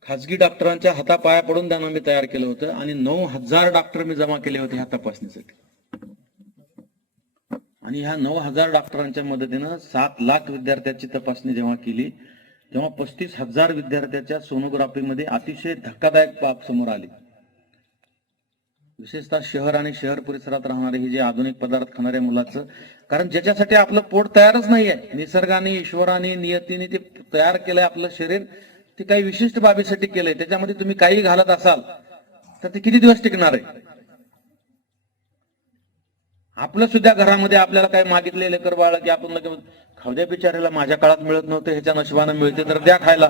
खाजगी डॉक्टरांच्या हातापाया पडून त्यांना मी तयार केलं होतं आणि 9,000 डॉक्टर मी जमा केले होते ह्या तपासणीसाठी. आणि ह्या 9,000 डॉक्टरांच्या मदतीनं 7 लाख विद्यार्थ्यांची तपासणी जेव्हा केली, तेव्हा 35,000 विद्यार्थ्यांच्या सोनोग्राफीमध्ये अतिशय धक्कादायक बाब समोर आली. विशेषतः शहर आणि शहर परिसरात राहणारे हे जे आधुनिक पदार्थ खाणाऱ्या मुलाचं, कारण ज्याच्यासाठी आपलं पोट तयारच नाहीये, निसर्गाने, ईश्वराने, नियतीने ते तयार केलंय आपलं शरीर, ते काही विशिष्ट बाबीसाठी केलंय. त्याच्यामध्ये तुम्ही काही घालत असाल तर ते किती दिवस टिकणार आहे? आपलं सुद्धा घरामध्ये आपल्याला काय मागितले लेकर बाळ की आपण लगेच खाऊ द्या बिचाऱ्याला, माझ्या काळात मिळत नव्हतं, ह्याच्या नशिबानं मिळते तर द्या खायला.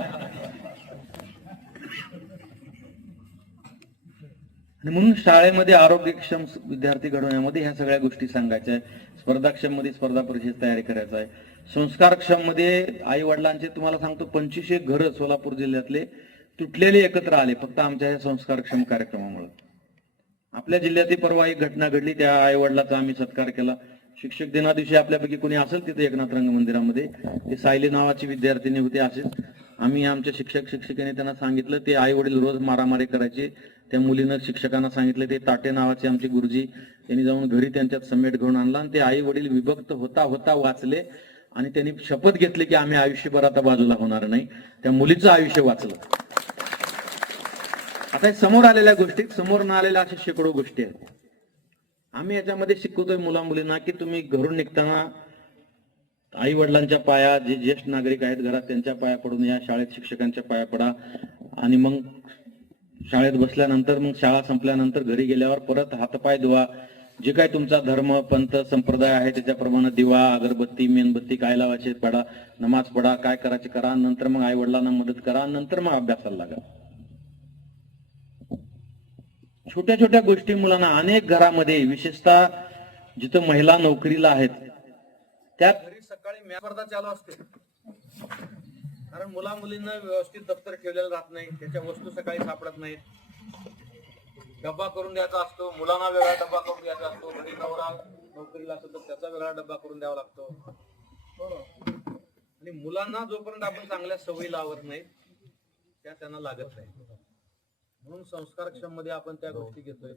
आणि म्हणून शाळेमध्ये आरोग्यक्षम विद्यार्थी घडवण्यामध्ये ह्या सगळ्या गोष्टी सांगायच्या आहे. स्पर्धाक्षम मध्ये स्पर्धा परीक्षेची तयारी करायचं आहे. संस्कारक्षम मध्ये आई वडिलांचे तुम्हाला सांगतो 2500 घरं सोलापूर जिल्ह्यातले तुटलेले एकत्र आले फक्त आमच्या या संस्कारक्षम कार्यक्रमामुळे. आपल्या जिल्ह्यात परवा एक घटना घडली, त्या आई वडिलाचा आम्ही सत्कार केला. शिक्षक दिना दिवशी आपल्यापैकी कोणी असेल तिथे एकनाथ रंग मंदिरामध्ये, ते सायली नावाची विद्यार्थिनी होते. असेच आम्ही आमच्या शिक्षकांनी त्यांना सांगितलं, ते आई वडील रोज मारामारी करायचे. त्या मुलीनं शिक्षकांना सांगितलं, ते ताटे नावाचे आमचे गुरुजी त्यांनी जाऊन घरी त्यांच्यात समेट घेऊन आणला आणि ते आई वडील विभक्त होता होता वाचले आणि त्यांनी शपथ घेतली की आम्ही आयुष्यभर आता बाजूला होणार नाही. त्या मुलीचं आयुष्य वाचलं. आता समोर आलेल्या गोष्टी, समोर न आलेल्या अशा शेकडो गोष्टी आहेत. आम्ही याच्यामध्ये शिकवतोय मुला मुलींना की तुम्ही घरून निघताना आई वडिलांच्या पाया, जे ज्येष्ठ नागरिक आहेत घरात त्यांच्या पाया पडून या, शाळेत शिक्षकांच्या पाया पडा आणि मग शाळेत बसल्यानंतर, मग शाळा संपल्यानंतर घरी गेल्यावर परत हातपाय धुवा. जे काय तुमचा धर्म, पंथ, संप्रदाय आहे त्याच्याप्रमाणे दिवा, अगरबत्ती, मेणबत्ती काय लावायचे पडा, नमाज पडा, काय करायचे करा. नंतर मग आई वडिलांना मदत करा, नंतर मग अभ्यासाला लागा. छोट्या छोट्या गोष्टी मुलांना, अनेक घरामध्ये विशेषतः जिथं महिला नोकरीला आहेत त्या घरी सकाळी स्पर्धा चालू असते, कारण मुला मुलींना व्यवस्थित दप्तर ठेवलेलं राहत नाही, त्याच्या वस्तू सकाळी सापडत नाहीत. डब्बा करून द्यायचा असतो, मुलांना वेगळा डब्बा करून द्यायचा असतो, घरी नवरा नोकरीला असतो तर त्याचा वेगळा डब्बा करून द्यावा लागतो. आणि मुलांना जोपर्यंत आपण चांगल्या सवयी लावत नाही त्या त्यांना लागत नाही. म्हणून संस्कारक्षम मध्ये आपण त्या गोष्टी घेतोय.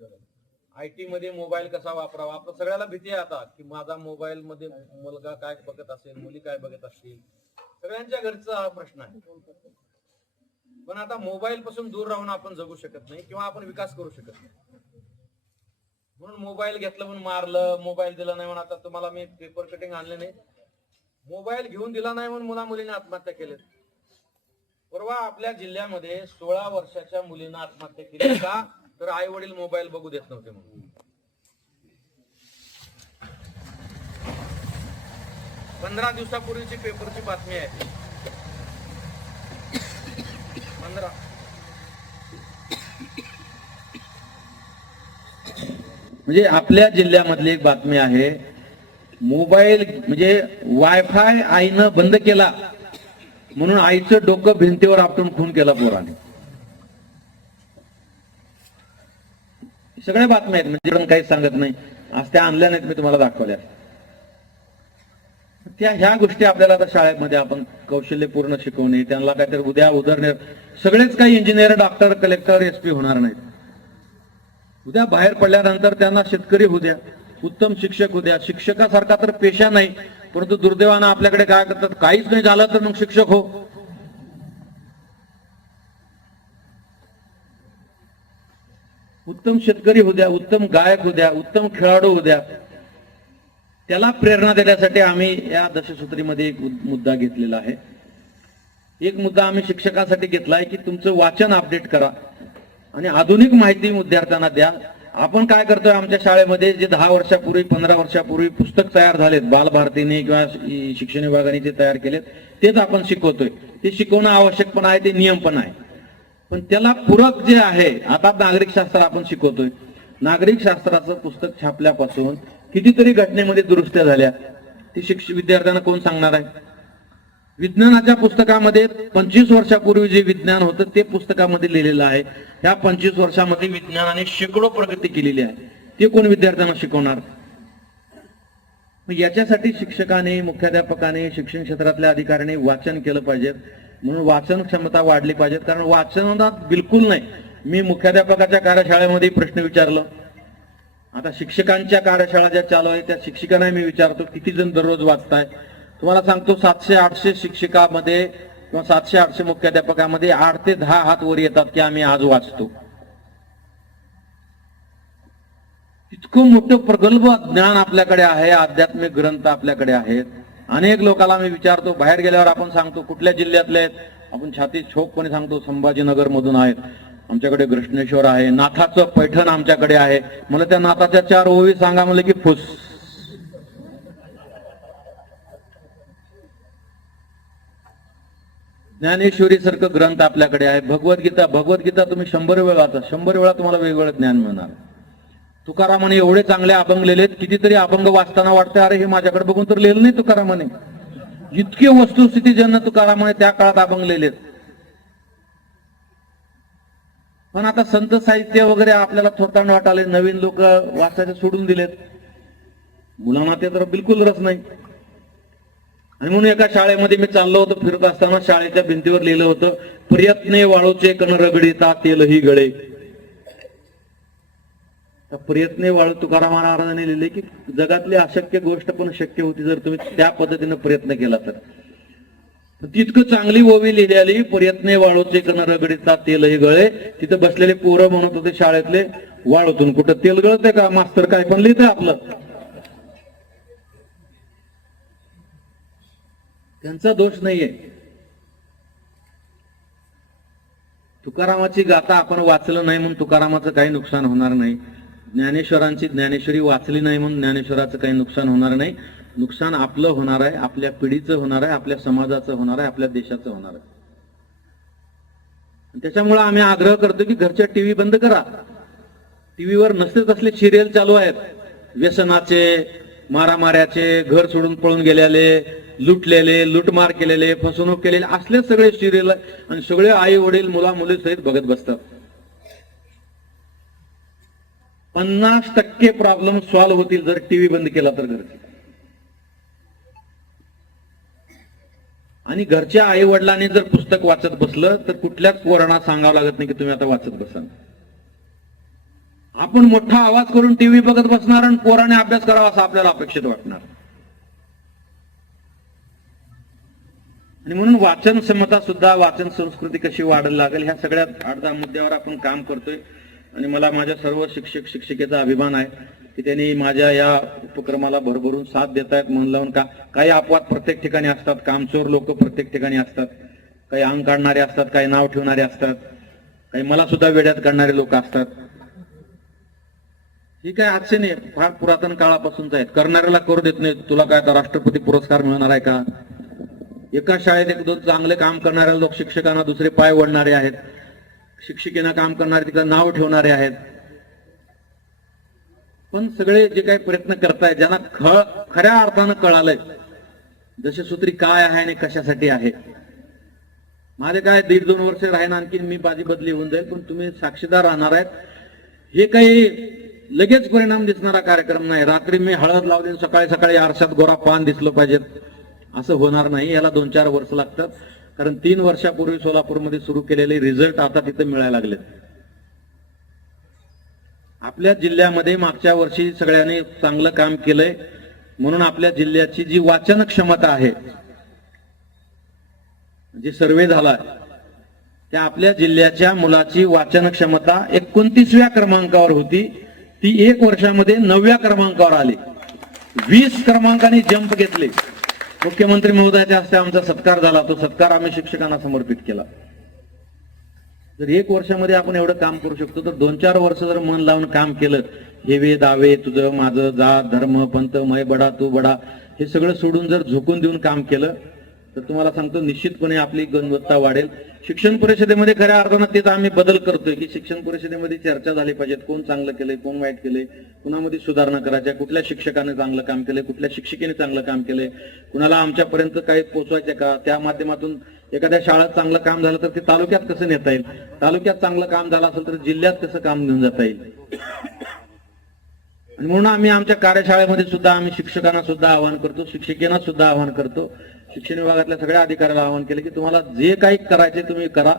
IT मध्ये मोबाईल कसा वापरावा, आपलं सगळ्याला भीती आहे आता की माझा मोबाईल मध्ये मुलगा काय बघत असेल, मुली काय बघत असतील, सगळ्यांच्या घरचा हा प्रश्न आहे. पण आता मोबाईल पासून दूर राहून आपण जगू शकत नाही किंवा आपण विकास करू शकत नाही. म्हणून मोबाईल घेतलं म्हणून मारलं, मोबाईल दिला नाही म्हणून, आता तुम्हाला मी पेपर कटिंग आणले नाही, मोबाईल घेऊन दिला नाही म्हणून मुला मुलीने आत्महत्या केल्या. परवा आपल्या जिल्ह्यामध्ये 16 वर्षाच्या मुलीनं आत्महत्या केली. का तर आई वडील मोबाईल बघू देत नव्हते म्हणून. 15 दिवसापूर्वीची पेपरची बातमी आहे. 15 म्हणजे आपल्या जिल्ह्यामधली एक बातमी आहे. मोबाईल म्हणजे वायफाय आईनं बंद केला म्हणून आईचं डोकं भिंतीवर आपटून खून केला पोराने. सगळ्या बातम्या आहेत, म्हणजे काहीच सांगत नाही. आज त्या आणल्या नाहीत, मी तुम्हाला दाखवल्या. ह्या गोष्टी आपल्याला आता शाळेमध्ये आपण कौशल्य पूर्ण शिकवणे, त्यांना काहीतरी उद्या उदरनिर्वाह, सगळेच काही इंजिनियर, डॉक्टर, कलेक्टर, एसपी होणार नाहीत. उद्या बाहेर पडल्यानंतर त्यांना शेतकरी होऊ द्या, उत्तम शिक्षक होऊ द्या. शिक्षकासारखा तर पेशा नाही, परंतु दुर्दैवानं आपल्याकडे काय करतात, काहीच नाही झालं तर मग शिक्षक हो. उत्तम शेतकरी होऊ द्या, उत्तम गायक होऊ द्या, उत्तम खेळाडू होऊ द्या. त्याला प्रेरणा देण्यासाठी आम्ही या दशसूत्रीमध्ये एक मुद्दा घेतलेला आहे. एक मुद्दा आम्ही शिक्षकांसाठी घेतला आहे की तुमचं वाचन अपडेट करा आणि आधुनिक माहिती विद्यार्थ्यांना द्या. आपण काय करतोय, आमच्या शाळेमध्ये जे 10 वर्षापूर्वी 15 वर्षापूर्वी पुस्तक तयार झालेत, बालभारतीने किंवा शिक्षण विभागाने जे तयार केलेत तेच आपण शिकवतोय. ते शिकवणं आवश्यक पण आहे, ते नियम पण आहे. पण त्याला पूरक जे आहे, आता नागरिक शास्त्र आपण शिकवतोय. नागरिक शास्त्राचं पुस्तक छापल्यापासून कितीतरी घटनेमध्ये दुरुस्त्या झाल्या, ती विद्यार्थ्यांना कोण सांगणार आहे? विज्ञानाच्या पुस्तकामध्ये 25 वर्षापूर्वी जे विज्ञान होतं ते पुस्तकामध्ये लिहिलेलं आहे. ह्या 25 वर्षामध्ये विज्ञानाने शेकडो प्रगती केलेली आहे, ते कोण विद्यार्थ्यांना शिकवणार? याच्यासाठी शिक्षकाने, मुख्याध्यापकाने, शिक्षण क्षेत्रातल्या अधिकाऱ्यांनी वाचन केलं पाहिजे. म्हणून वाचन क्षमता वाढली पाहिजे, कारण वाचनात बिलकुल नाही. मी मुख्याध्यापकाच्या कार्यशाळेमध्ये प्रश्न विचारलं. आता शिक्षकांच्या कार्यशाळा ज्या चालू आहे त्या शिक्षकांना मी विचारतो, किती जण दररोज वाचताय? तुम्हाला सांगतो 700-800 शिक्षकामध्ये किंवा 700-800 मुख्याध्यापकामध्ये 8 ते 10 हात वर येतात की आम्ही आज वाचतो. इतकं मोठं प्रगल्भ ज्ञान आपल्याकडे आहे, आध्यात्मिक ग्रंथ आपल्याकडे आहेत. अनेक लोकांना मी विचारतो, बाहेर गेल्यावर आपण सांगतो कुठल्या जिल्ह्यातले आहेत, आपण छाती ठोकपणे सांगतो संभाजीनगर मधून आहेत, आमच्याकडे कृष्णेश्वर आहे, नाथाचं पैठण आमच्याकडे आहे. मला त्या नाथाच्या 4 ओवी सांगा म्हणलं की फुस. ज्ञानेश्वरी सारखं ग्रंथ आपल्याकडे आहे. भगवद्गीता तुम्ही 100 वेळा वाचा, 100 वेळा तुम्हाला वेगवेगळं ज्ञान मिळणार. तुकारामाने एवढे चांगले अभंग लिहिलेत, कितीतरी अभंग वाचताना वाटते अरे हे माझ्याकडे बघून तर लिहिलं नाही तुकारामाने. इतके वस्तुस्थिती ज्यांना तुकारामाने त्या काळात अभंग लिहिलेत. पण आता संत साहित्य वगैरे आपल्याला थोतांड वाटाले, नवीन लोक वाचायचे सोडून दिलेत. मुलांना ते तर बिलकुल रस नाही. आणि म्हणून एका शाळेमध्ये मी चाललो होतो, फिरत असताना शाळेच्या भिंतीवर लिहिलं होतं, प्रयत्ने वाळूचे कण रगडीता तेलही गळे. प्रयत्ने वाळू तुकाराम महाराजांनी लिहिले की जगातली अशक्य गोष्ट पण शक्य होती जर तुम्ही त्या पद्धतीने प्रयत्न केला तर. तितकं चांगली ओवी लिहिलेली, प्रयत्ने वाळूचे कण रगडीता तेलही गळे. तिथं बसलेले पोरं म्हणत होते शाळेतले, वाळूतून कुठं तेल गळते का, मास्तर काय पण लिहितंय आपलं. त्यांचा दोष नाहीये. तुकारामाची गाथा आपण वाचलं नाही म्हणून तुकारामाचं काही नुकसान होणार नाही. ज्ञानेश्वरांची ज्ञानेश्वरी वाचली नाही म्हणून ज्ञानेश्वराचं काही नुकसान होणार नाही. नुकसान आपलं होणार आहे, आपल्या पिढीचं होणार आहे, आपल्या समाजाचं होणार आहे, आपल्या देशाचं होणार आहे. त्याच्यामुळे आम्ही आग्रह करतो की घरच्या टीव्ही बंद करा. टीव्हीवर नसते तसले सिरियल चालू आहेत, व्यसनाचे, मारामाऱ्याचे, घर सोडून पळून गेलेले, लुटलेले, लुटमार केलेले, फसवणूक केलेले, असले सगळे सिरियल आणि सगळे आई वडील मुला मुली सहित बघत बसतात. 50% प्रॉब्लेम सॉल्व्ह होतील जर टीव्ही बंद केला तर घरचे. आणि घरच्या आई वडिलांनी जर पुस्तक वाचत बसलं तर कुठल्याच पोरांना सांगावं लागत नाही की तुम्ही आता वाचत बसा. आपण मोठा आवाज करून टीव्ही बघत बसणार आणि पोराने अभ्यास करावा असं आपल्याला अपेक्षित वाटणार. आणि म्हणून वाचन क्षमता सुद्धा, वाचन संस्कृती कशी वाढायला लागेल, ह्या सगळ्या 8-10 मुद्द्यावर आपण काम करतोय. आणि मला माझ्या सर्व शिक्षक शिक्षिकेचा अभिमान आहे की त्यांनी माझ्या या उपक्रमाला भरभरून साथ देत आहेत. म्हणून काही अपवाद प्रत्येक ठिकाणी असतात, कामचोर लोक प्रत्येक ठिकाणी असतात, काही अंग काढणारे असतात, काही नाव ठेवणारे असतात, काही मला सुद्धा वेड्यात काढणारे लोक असतात. ही काय आजचे नाही, फार पुरातन काळापासूनच आहेत. करणाऱ्याला करू देत नाही. तुला काय आता राष्ट्रपती पुरस्कार मिळणार आहे का? एका शाळेत 1-2 चांगले काम करणारे लोक शिक्षकांना दुसरे पाय ओढणारे आहेत, शिक्षिकेना काम करणारे तिकडे नाव ठेवणारे आहेत. पण सगळे जे काही प्रयत्न करतायत, ज्यांना खऱ्या अर्थानं कळालंय दशसूत्री काय आहे आणि कशासाठी आहे, माझे काय 1.5-2 वर्ष राहीन, आणखी मी माझी बदली होऊन जाईल, पण तुम्ही साक्षीदार राहणार आहेत. हे काही लगेच परिणाम दिसणारा कार्यक्रम नाही. रात्री मी हळद लावली, सकाळी सकाळी आरशात गोरा पान दिसलं पाहिजे असं होणार नाही. याला 2-4 वर्ष लागतात. कारण 3 वर्षापूर्वी सोलापूरमध्ये सुरू केलेले रिझल्ट आता तिथे मिळायला लागलेत. आपल्या जिल्ह्यामध्ये मागच्या वर्षी सगळ्यांनी चांगलं काम केलंय, म्हणून आपल्या जिल्ह्याची जी वाचन क्षमता आहे, जे सर्वे झाला त्या आपल्या जिल्ह्याच्या मुलाची वाचन क्षमता 29व्या क्रमांकावर होती, ती 1 वर्षामध्ये 9व्या क्रमांकावर आली. 20 क्रमांकाने जंप घेतले. मुख्यमंत्री महोदयाच्या हस्ते आमचा सत्कार झाला. तो सत्कार आम्ही शिक्षकांना समर्पित केला. जर 1 वर्षामध्ये आपण एवढं काम करू शकतो, तर 2-4 वर्ष जर मन लावून काम केलं, हेवे दावे, तुझं माझं, जात धर्म पंथ, मै बडा तू बडा, हे सगळं सोडून जर झोकून देऊन काम केलं, तर तुम्हाला सांगतो निश्चितपणे आपली गुणवत्ता वाढेल. शिक्षण परिषदेमध्ये खऱ्या अर्थानं तेच आम्ही बदल करतोय की शिक्षण परिषदेमध्ये चर्चा झाली पाहिजे. कोण चांगलं केलंय, कोण वाईट केलंय, कुणामध्ये सुधारणा करायच्या, कुठल्या शिक्षकाने चांगलं काम केलंय, कुठल्या शिक्षिकेने चांगलं काम केलंय, कुणाला आमच्यापर्यंत काही पोहोचवायचं का, त्या माध्यमातून एखाद्या शाळेत चांगलं काम झालं तर ते तालुक्यात कसं नेता येईल, तालुक्यात चांगलं काम झालं असेल तर जिल्ह्यात कसं काम घेऊन जाता येईल. आणि म्हणून आम्ही आमच्या कार्यशाळेमध्ये सुद्धा आम्ही शिक्षकांना सुद्धा आवाहन करतो, शिक्षिकेना सुद्धा आवाहन करतो, शिक्षण विभागातल्या सगळ्या अधिकाऱ्याला आवाहन केलं की तुम्हाला जे काही करायचे तुम्ही करा,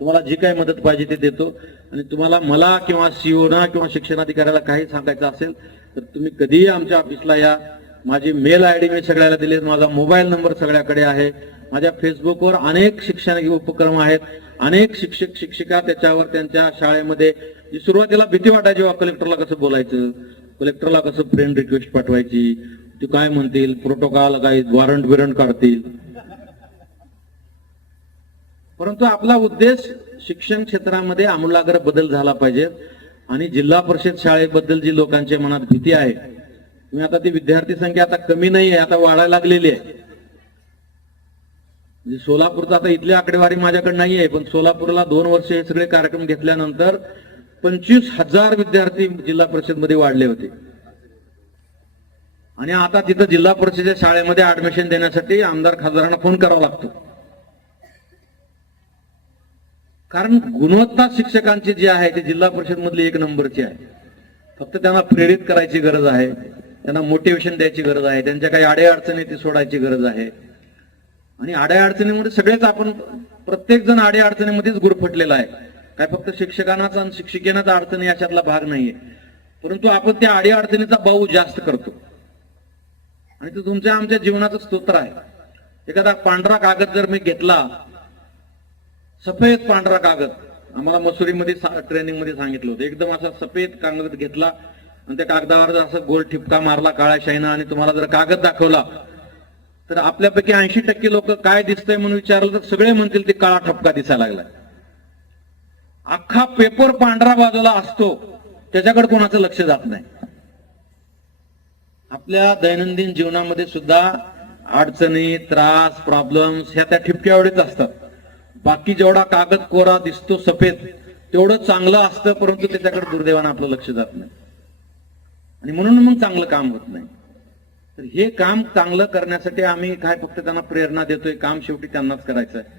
तुम्हाला जी काही मदत पाहिजे ते देतो. आणि तुम्हाला मला किंवा सीओना किंवा शिक्षणाधिकाऱ्याला काही सांगायचं असेल तर तुम्ही कधीही आमच्या ऑफिसला या. माझी मेल आयडी मी सगळ्याला दिली, माझा मोबाईल नंबर सगळ्याकडे आहे. माझ्या फेसबुकवर अनेक शिक्षण उपक्रम आहेत, अनेक शिक्षक शिक्षिका त्याच्यावर त्यांच्या शाळेमध्ये जी सुरुवातीला भीती वाटायची, कलेक्टरला कसं बोलायचं, कलेक्टरला कसं फ्रेंड रिक्वेस्ट पाठवायची, ते काय म्हणतील, प्रोटोकॉल काय, वॉरंट बिरंट काढतील. परंतु आपला उद्देश शिक्षण क्षेत्रामध्ये आमूलाग्र बदल झाला पाहिजे. आणि जिल्हा परिषद शाळेबद्दल जी लोकांच्या मनात भीती आहे, तुम्ही आता ती विद्यार्थी संख्या आता कमी नाही आहे, आता वाढायला लागलेली आहे. म्हणजे सोलापूरचा आता इथली आकडेवारी माझ्याकडे नाहीये, पण सोलापूरला 2 वर्ष हे सगळे कार्यक्रम घेतल्यानंतर 25,000 विद्यार्थी जिल्हा परिषद मध्ये वाढले होते. आणि आता तिथं जिल्हा परिषदेच्या शाळेमध्ये ऍडमिशन देण्यासाठी आमदार खासदारांना फोन करावा लागतो. कारण गुणवत्ता शिक्षकांची जी आहे ती जिल्हा परिषद मधली 1 नंबरची आहे. फक्त त्यांना प्रेरित करायची गरज आहे, त्यांना मोटिवेशन द्यायची गरज आहे, त्यांच्या काही अडीअडचणी ती सोडायची गरज आहे. आणि अडीअडचणीमध्ये सगळेच आपण, प्रत्येक जण अडीअडचणीमध्येच गुरफटलेला आहे. काय फक्त शिक्षकांनाच आणि शिक्षिकेनाच अडचणी याच्यातला भाग नाहीये, परंतु आपण त्या अडीअडचणीचा बाऊ जास्त करतो. आणि तो तुमच्या आमच्या जीवनाचं स्तोत्र आहे. एखादा पांढरा कागद जर मी घेतला, सफेद पांढरा कागद, आम्हाला मसुरीमध्ये ट्रेनिंग मध्ये सांगितलं होतं, एकदम असा सफेद कागद घेतला आणि त्या कागदावर जर असं गोल ठिपका मारला काळ्या शाईनं आणि तुम्हाला जर कागद दाखवला, तर आपल्यापैकी 80% लोक काय दिसतंय म्हणून विचारलं तर सगळे म्हणतील ते काळा ठपका दिसायला लागला. अख्खा पेपर पांढरा बाजूला असतो, त्याच्याकडे कोणाचं लक्ष जात नाही. आपल्या दैनंदिन जीवनामध्ये सुद्धा अडचणी, त्रास, प्रॉब्लेम्स ह्या त्या ठिपक्या एवढेच असतात. बाकी जेवढा कागद कोरा दिसतो सफेद तेवढं चांगलं असतं, परंतु त्याच्याकडे दुर्दैवानं आपलं लक्ष जात नाही. आणि म्हणून मग चांगलं काम होत नाही. तर हे काम चांगलं करण्यासाठी आम्ही काय फक्त त्यांना प्रेरणा देतोय, काम शेवटी त्यांनाच करायचं आहे.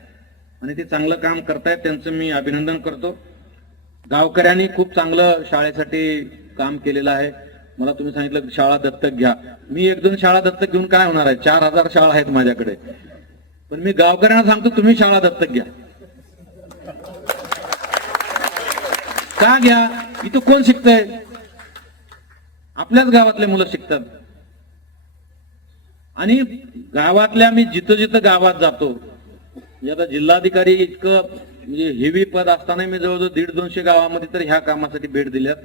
आणि ते चांगलं काम करतायत, त्यांचं मी अभिनंदन करतो. गावकऱ्यांनी खूप चांगलं शाळेसाठी काम केलेलं आहे. मला तुम्ही सांगितलं शाळा दत्तक घ्या, मी 1-2 शाळा दत्तक घेऊन काय होणार आहे, 4000 शाळा आहेत माझ्याकडे. पण मी गावकऱ्यांना सांगतो तुम्ही शाळा दत्तक घ्या. का घ्या? इथं कोण शिकतंय? आपल्याच गावातले मुलं शिकतात. आणि गावातल्या, मी जिथं जिथं गावात जातो, आता जिल्हाधिकारी इतकं म्हणजे हेवी पद असताना मी जवळजवळ 150-200 गावामध्ये तर ह्या कामासाठी भेट दिल्यात.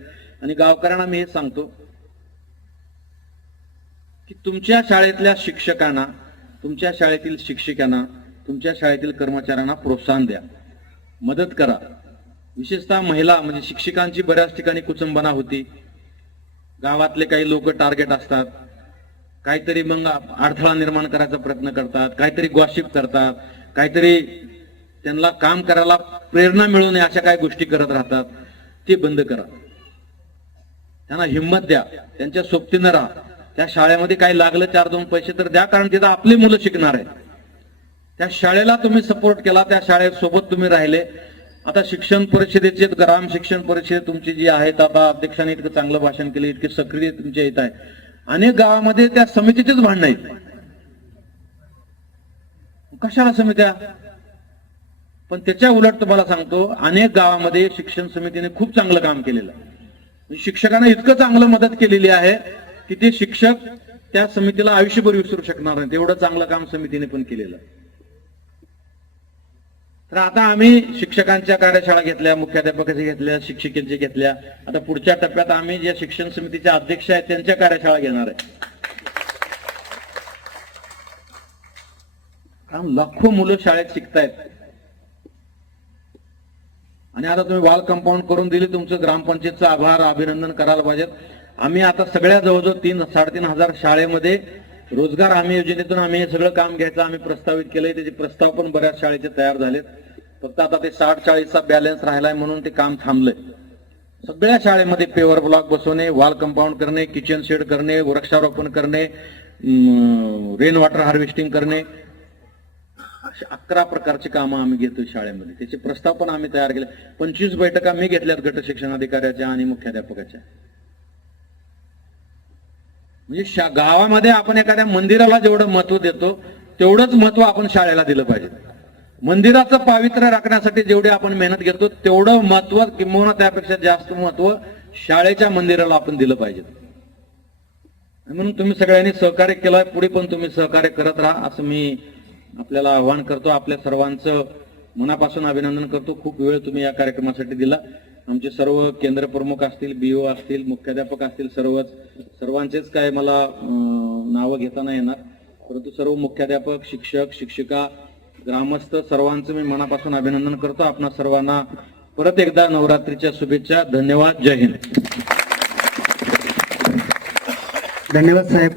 आणि गावकऱ्यांना मी हेच सांगतो की तुमच्या शाळेतल्या शिक्षकांना, तुमच्या शाळेतील शिक्षिकांना, तुमच्या शाळेतील कर्मचाऱ्यांना प्रोत्साहन द्या, मदत करा. विशेषतः महिला, म्हणजे शिक्षकांची बऱ्याच ठिकाणी कुचंबना होती. गावातले काही लोक टार्गेट असतात, काहीतरी मग अडथळा निर्माण करायचा प्रयत्न करतात, काहीतरी गॉसिप करतात, काहीतरी त्यांना काम करायला प्रेरणा मिळू नये अशा काही गोष्टी करत राहतात. ते बंद करा. त्यांना हिंमत द्या, त्यांच्या सोबतीनं राहा. त्या शाळेमध्ये काही लागलं 4-2 पैसे तर द्या, कारण तिथं आपली मुलं शिकणार आहेत. त्या शाळेला तुम्ही सपोर्ट केला, त्या शाळेसोबत तुम्ही राहिले. आता शिक्षण परिषदेचे ग्राम शिक्षण परिषद तुमची जी आहेत, आता अध्यक्षांनी इतकं चांगलं भाषण केलं, इतके सक्रिय तुमच्या येत आहे. अनेक गावामध्ये त्या समितीचेच भांडणं आहेत. कशाला समित्या? पण त्याच्या उलट तुम्हाला सांगतो, अनेक गावामध्ये शिक्षण समितीने खूप चांगलं काम केलेलं आहे. शिक्षकांना इतकं चांगलं मदत केलेली आहे की ते शिक्षक त्या समितीला आयुष्यभर विसरू शकणार नाही, तेवढं चांगलं काम समितीने पण केलेलं आहे. तर आता आम्ही शिक्षकांच्या कार्यशाळा घेतल्या, मुख्याध्यापकाच्या घेतल्या, शिक्षिकेच्या घेतल्या. आता पुढच्या टप्प्यात आम्ही ज्या शिक्षण समितीचे अध्यक्ष आहेत त्यांच्या कार्यशाळा घेणार आहे. कारण लाखो मुलं शाळेत शिकतायत आणि आता तुम्ही वॉल कंपाऊंड करून दिली, तुमचं ग्रामपंचायतचं आभार अभिनंदन करायला पाहिजेत. आम्ही आता सगळ्या जवळजवळ 3-3.5 शाळेमध्ये रोजगार हमी योजनेतून आम्ही हे सगळं काम घ्यायचं आम्ही प्रस्तावित केलंय. त्याचे प्रस्ताव पण बऱ्याच शाळेचे तयार झालेत. फक्त आता ते 60-40चा बॅलन्स राहिलाय म्हणून ते काम थांबलंय. सगळ्या शाळेमध्ये पेवर ब्लॉक बसवणे, वॉल कंपाऊंड करणे, किचन शेड करणे, वृक्षारोपण करणे, रेन वॉटर हार्वेस्टिंग करणे, अशा 11 प्रकारची कामं आम्ही घेतोय शाळेमध्ये. त्याचे प्रस्ताव पण आम्ही तयार केले. 25 बैठका मी घेतल्यात गट शिक्षण अधिकाऱ्याच्या आणि मुख्याध्यापकाच्या. म्हणजे गावामध्ये आपण एखाद्या मंदिराला जेवढं महत्व देतो तेवढंच महत्व आपण शाळेला दिलं पाहिजे. मंदिराचं पावित्र्य राखण्यासाठी जेवढी आपण मेहनत घेतो तेवढं महत्व किंवा त्यापेक्षा जास्त महत्व शाळेच्या मंदिराला आपण दिलं पाहिजे. म्हणून तुम्ही सगळ्यांनी सहकार्य केलंय, पुढे पण तुम्ही सहकार्य करत राहा असं मी आपल्याला आवाहन करतो. आपल्या सर्वांचं मनापासून अभिनंदन करतो. खूप वेळ तुम्ही या कार्यक्रमासाठी दिला. आमचे सर्व केंद्र प्रमुख असतील, BO असतील, मुख्याध्यापक असतील, सर्वांचेच काय मला नावं घेता नाही येणार, परंतु सर्व मुख्याध्यापक, शिक्षक, शिक्षिका, ग्रामस्थ सर्वांचं मी मनापासून अभिनंदन करतो. आपणा सर्वांना परत एकदा नवरात्रीच्या शुभेच्छा. धन्यवाद. जय हिंद. धन्यवाद साहेब.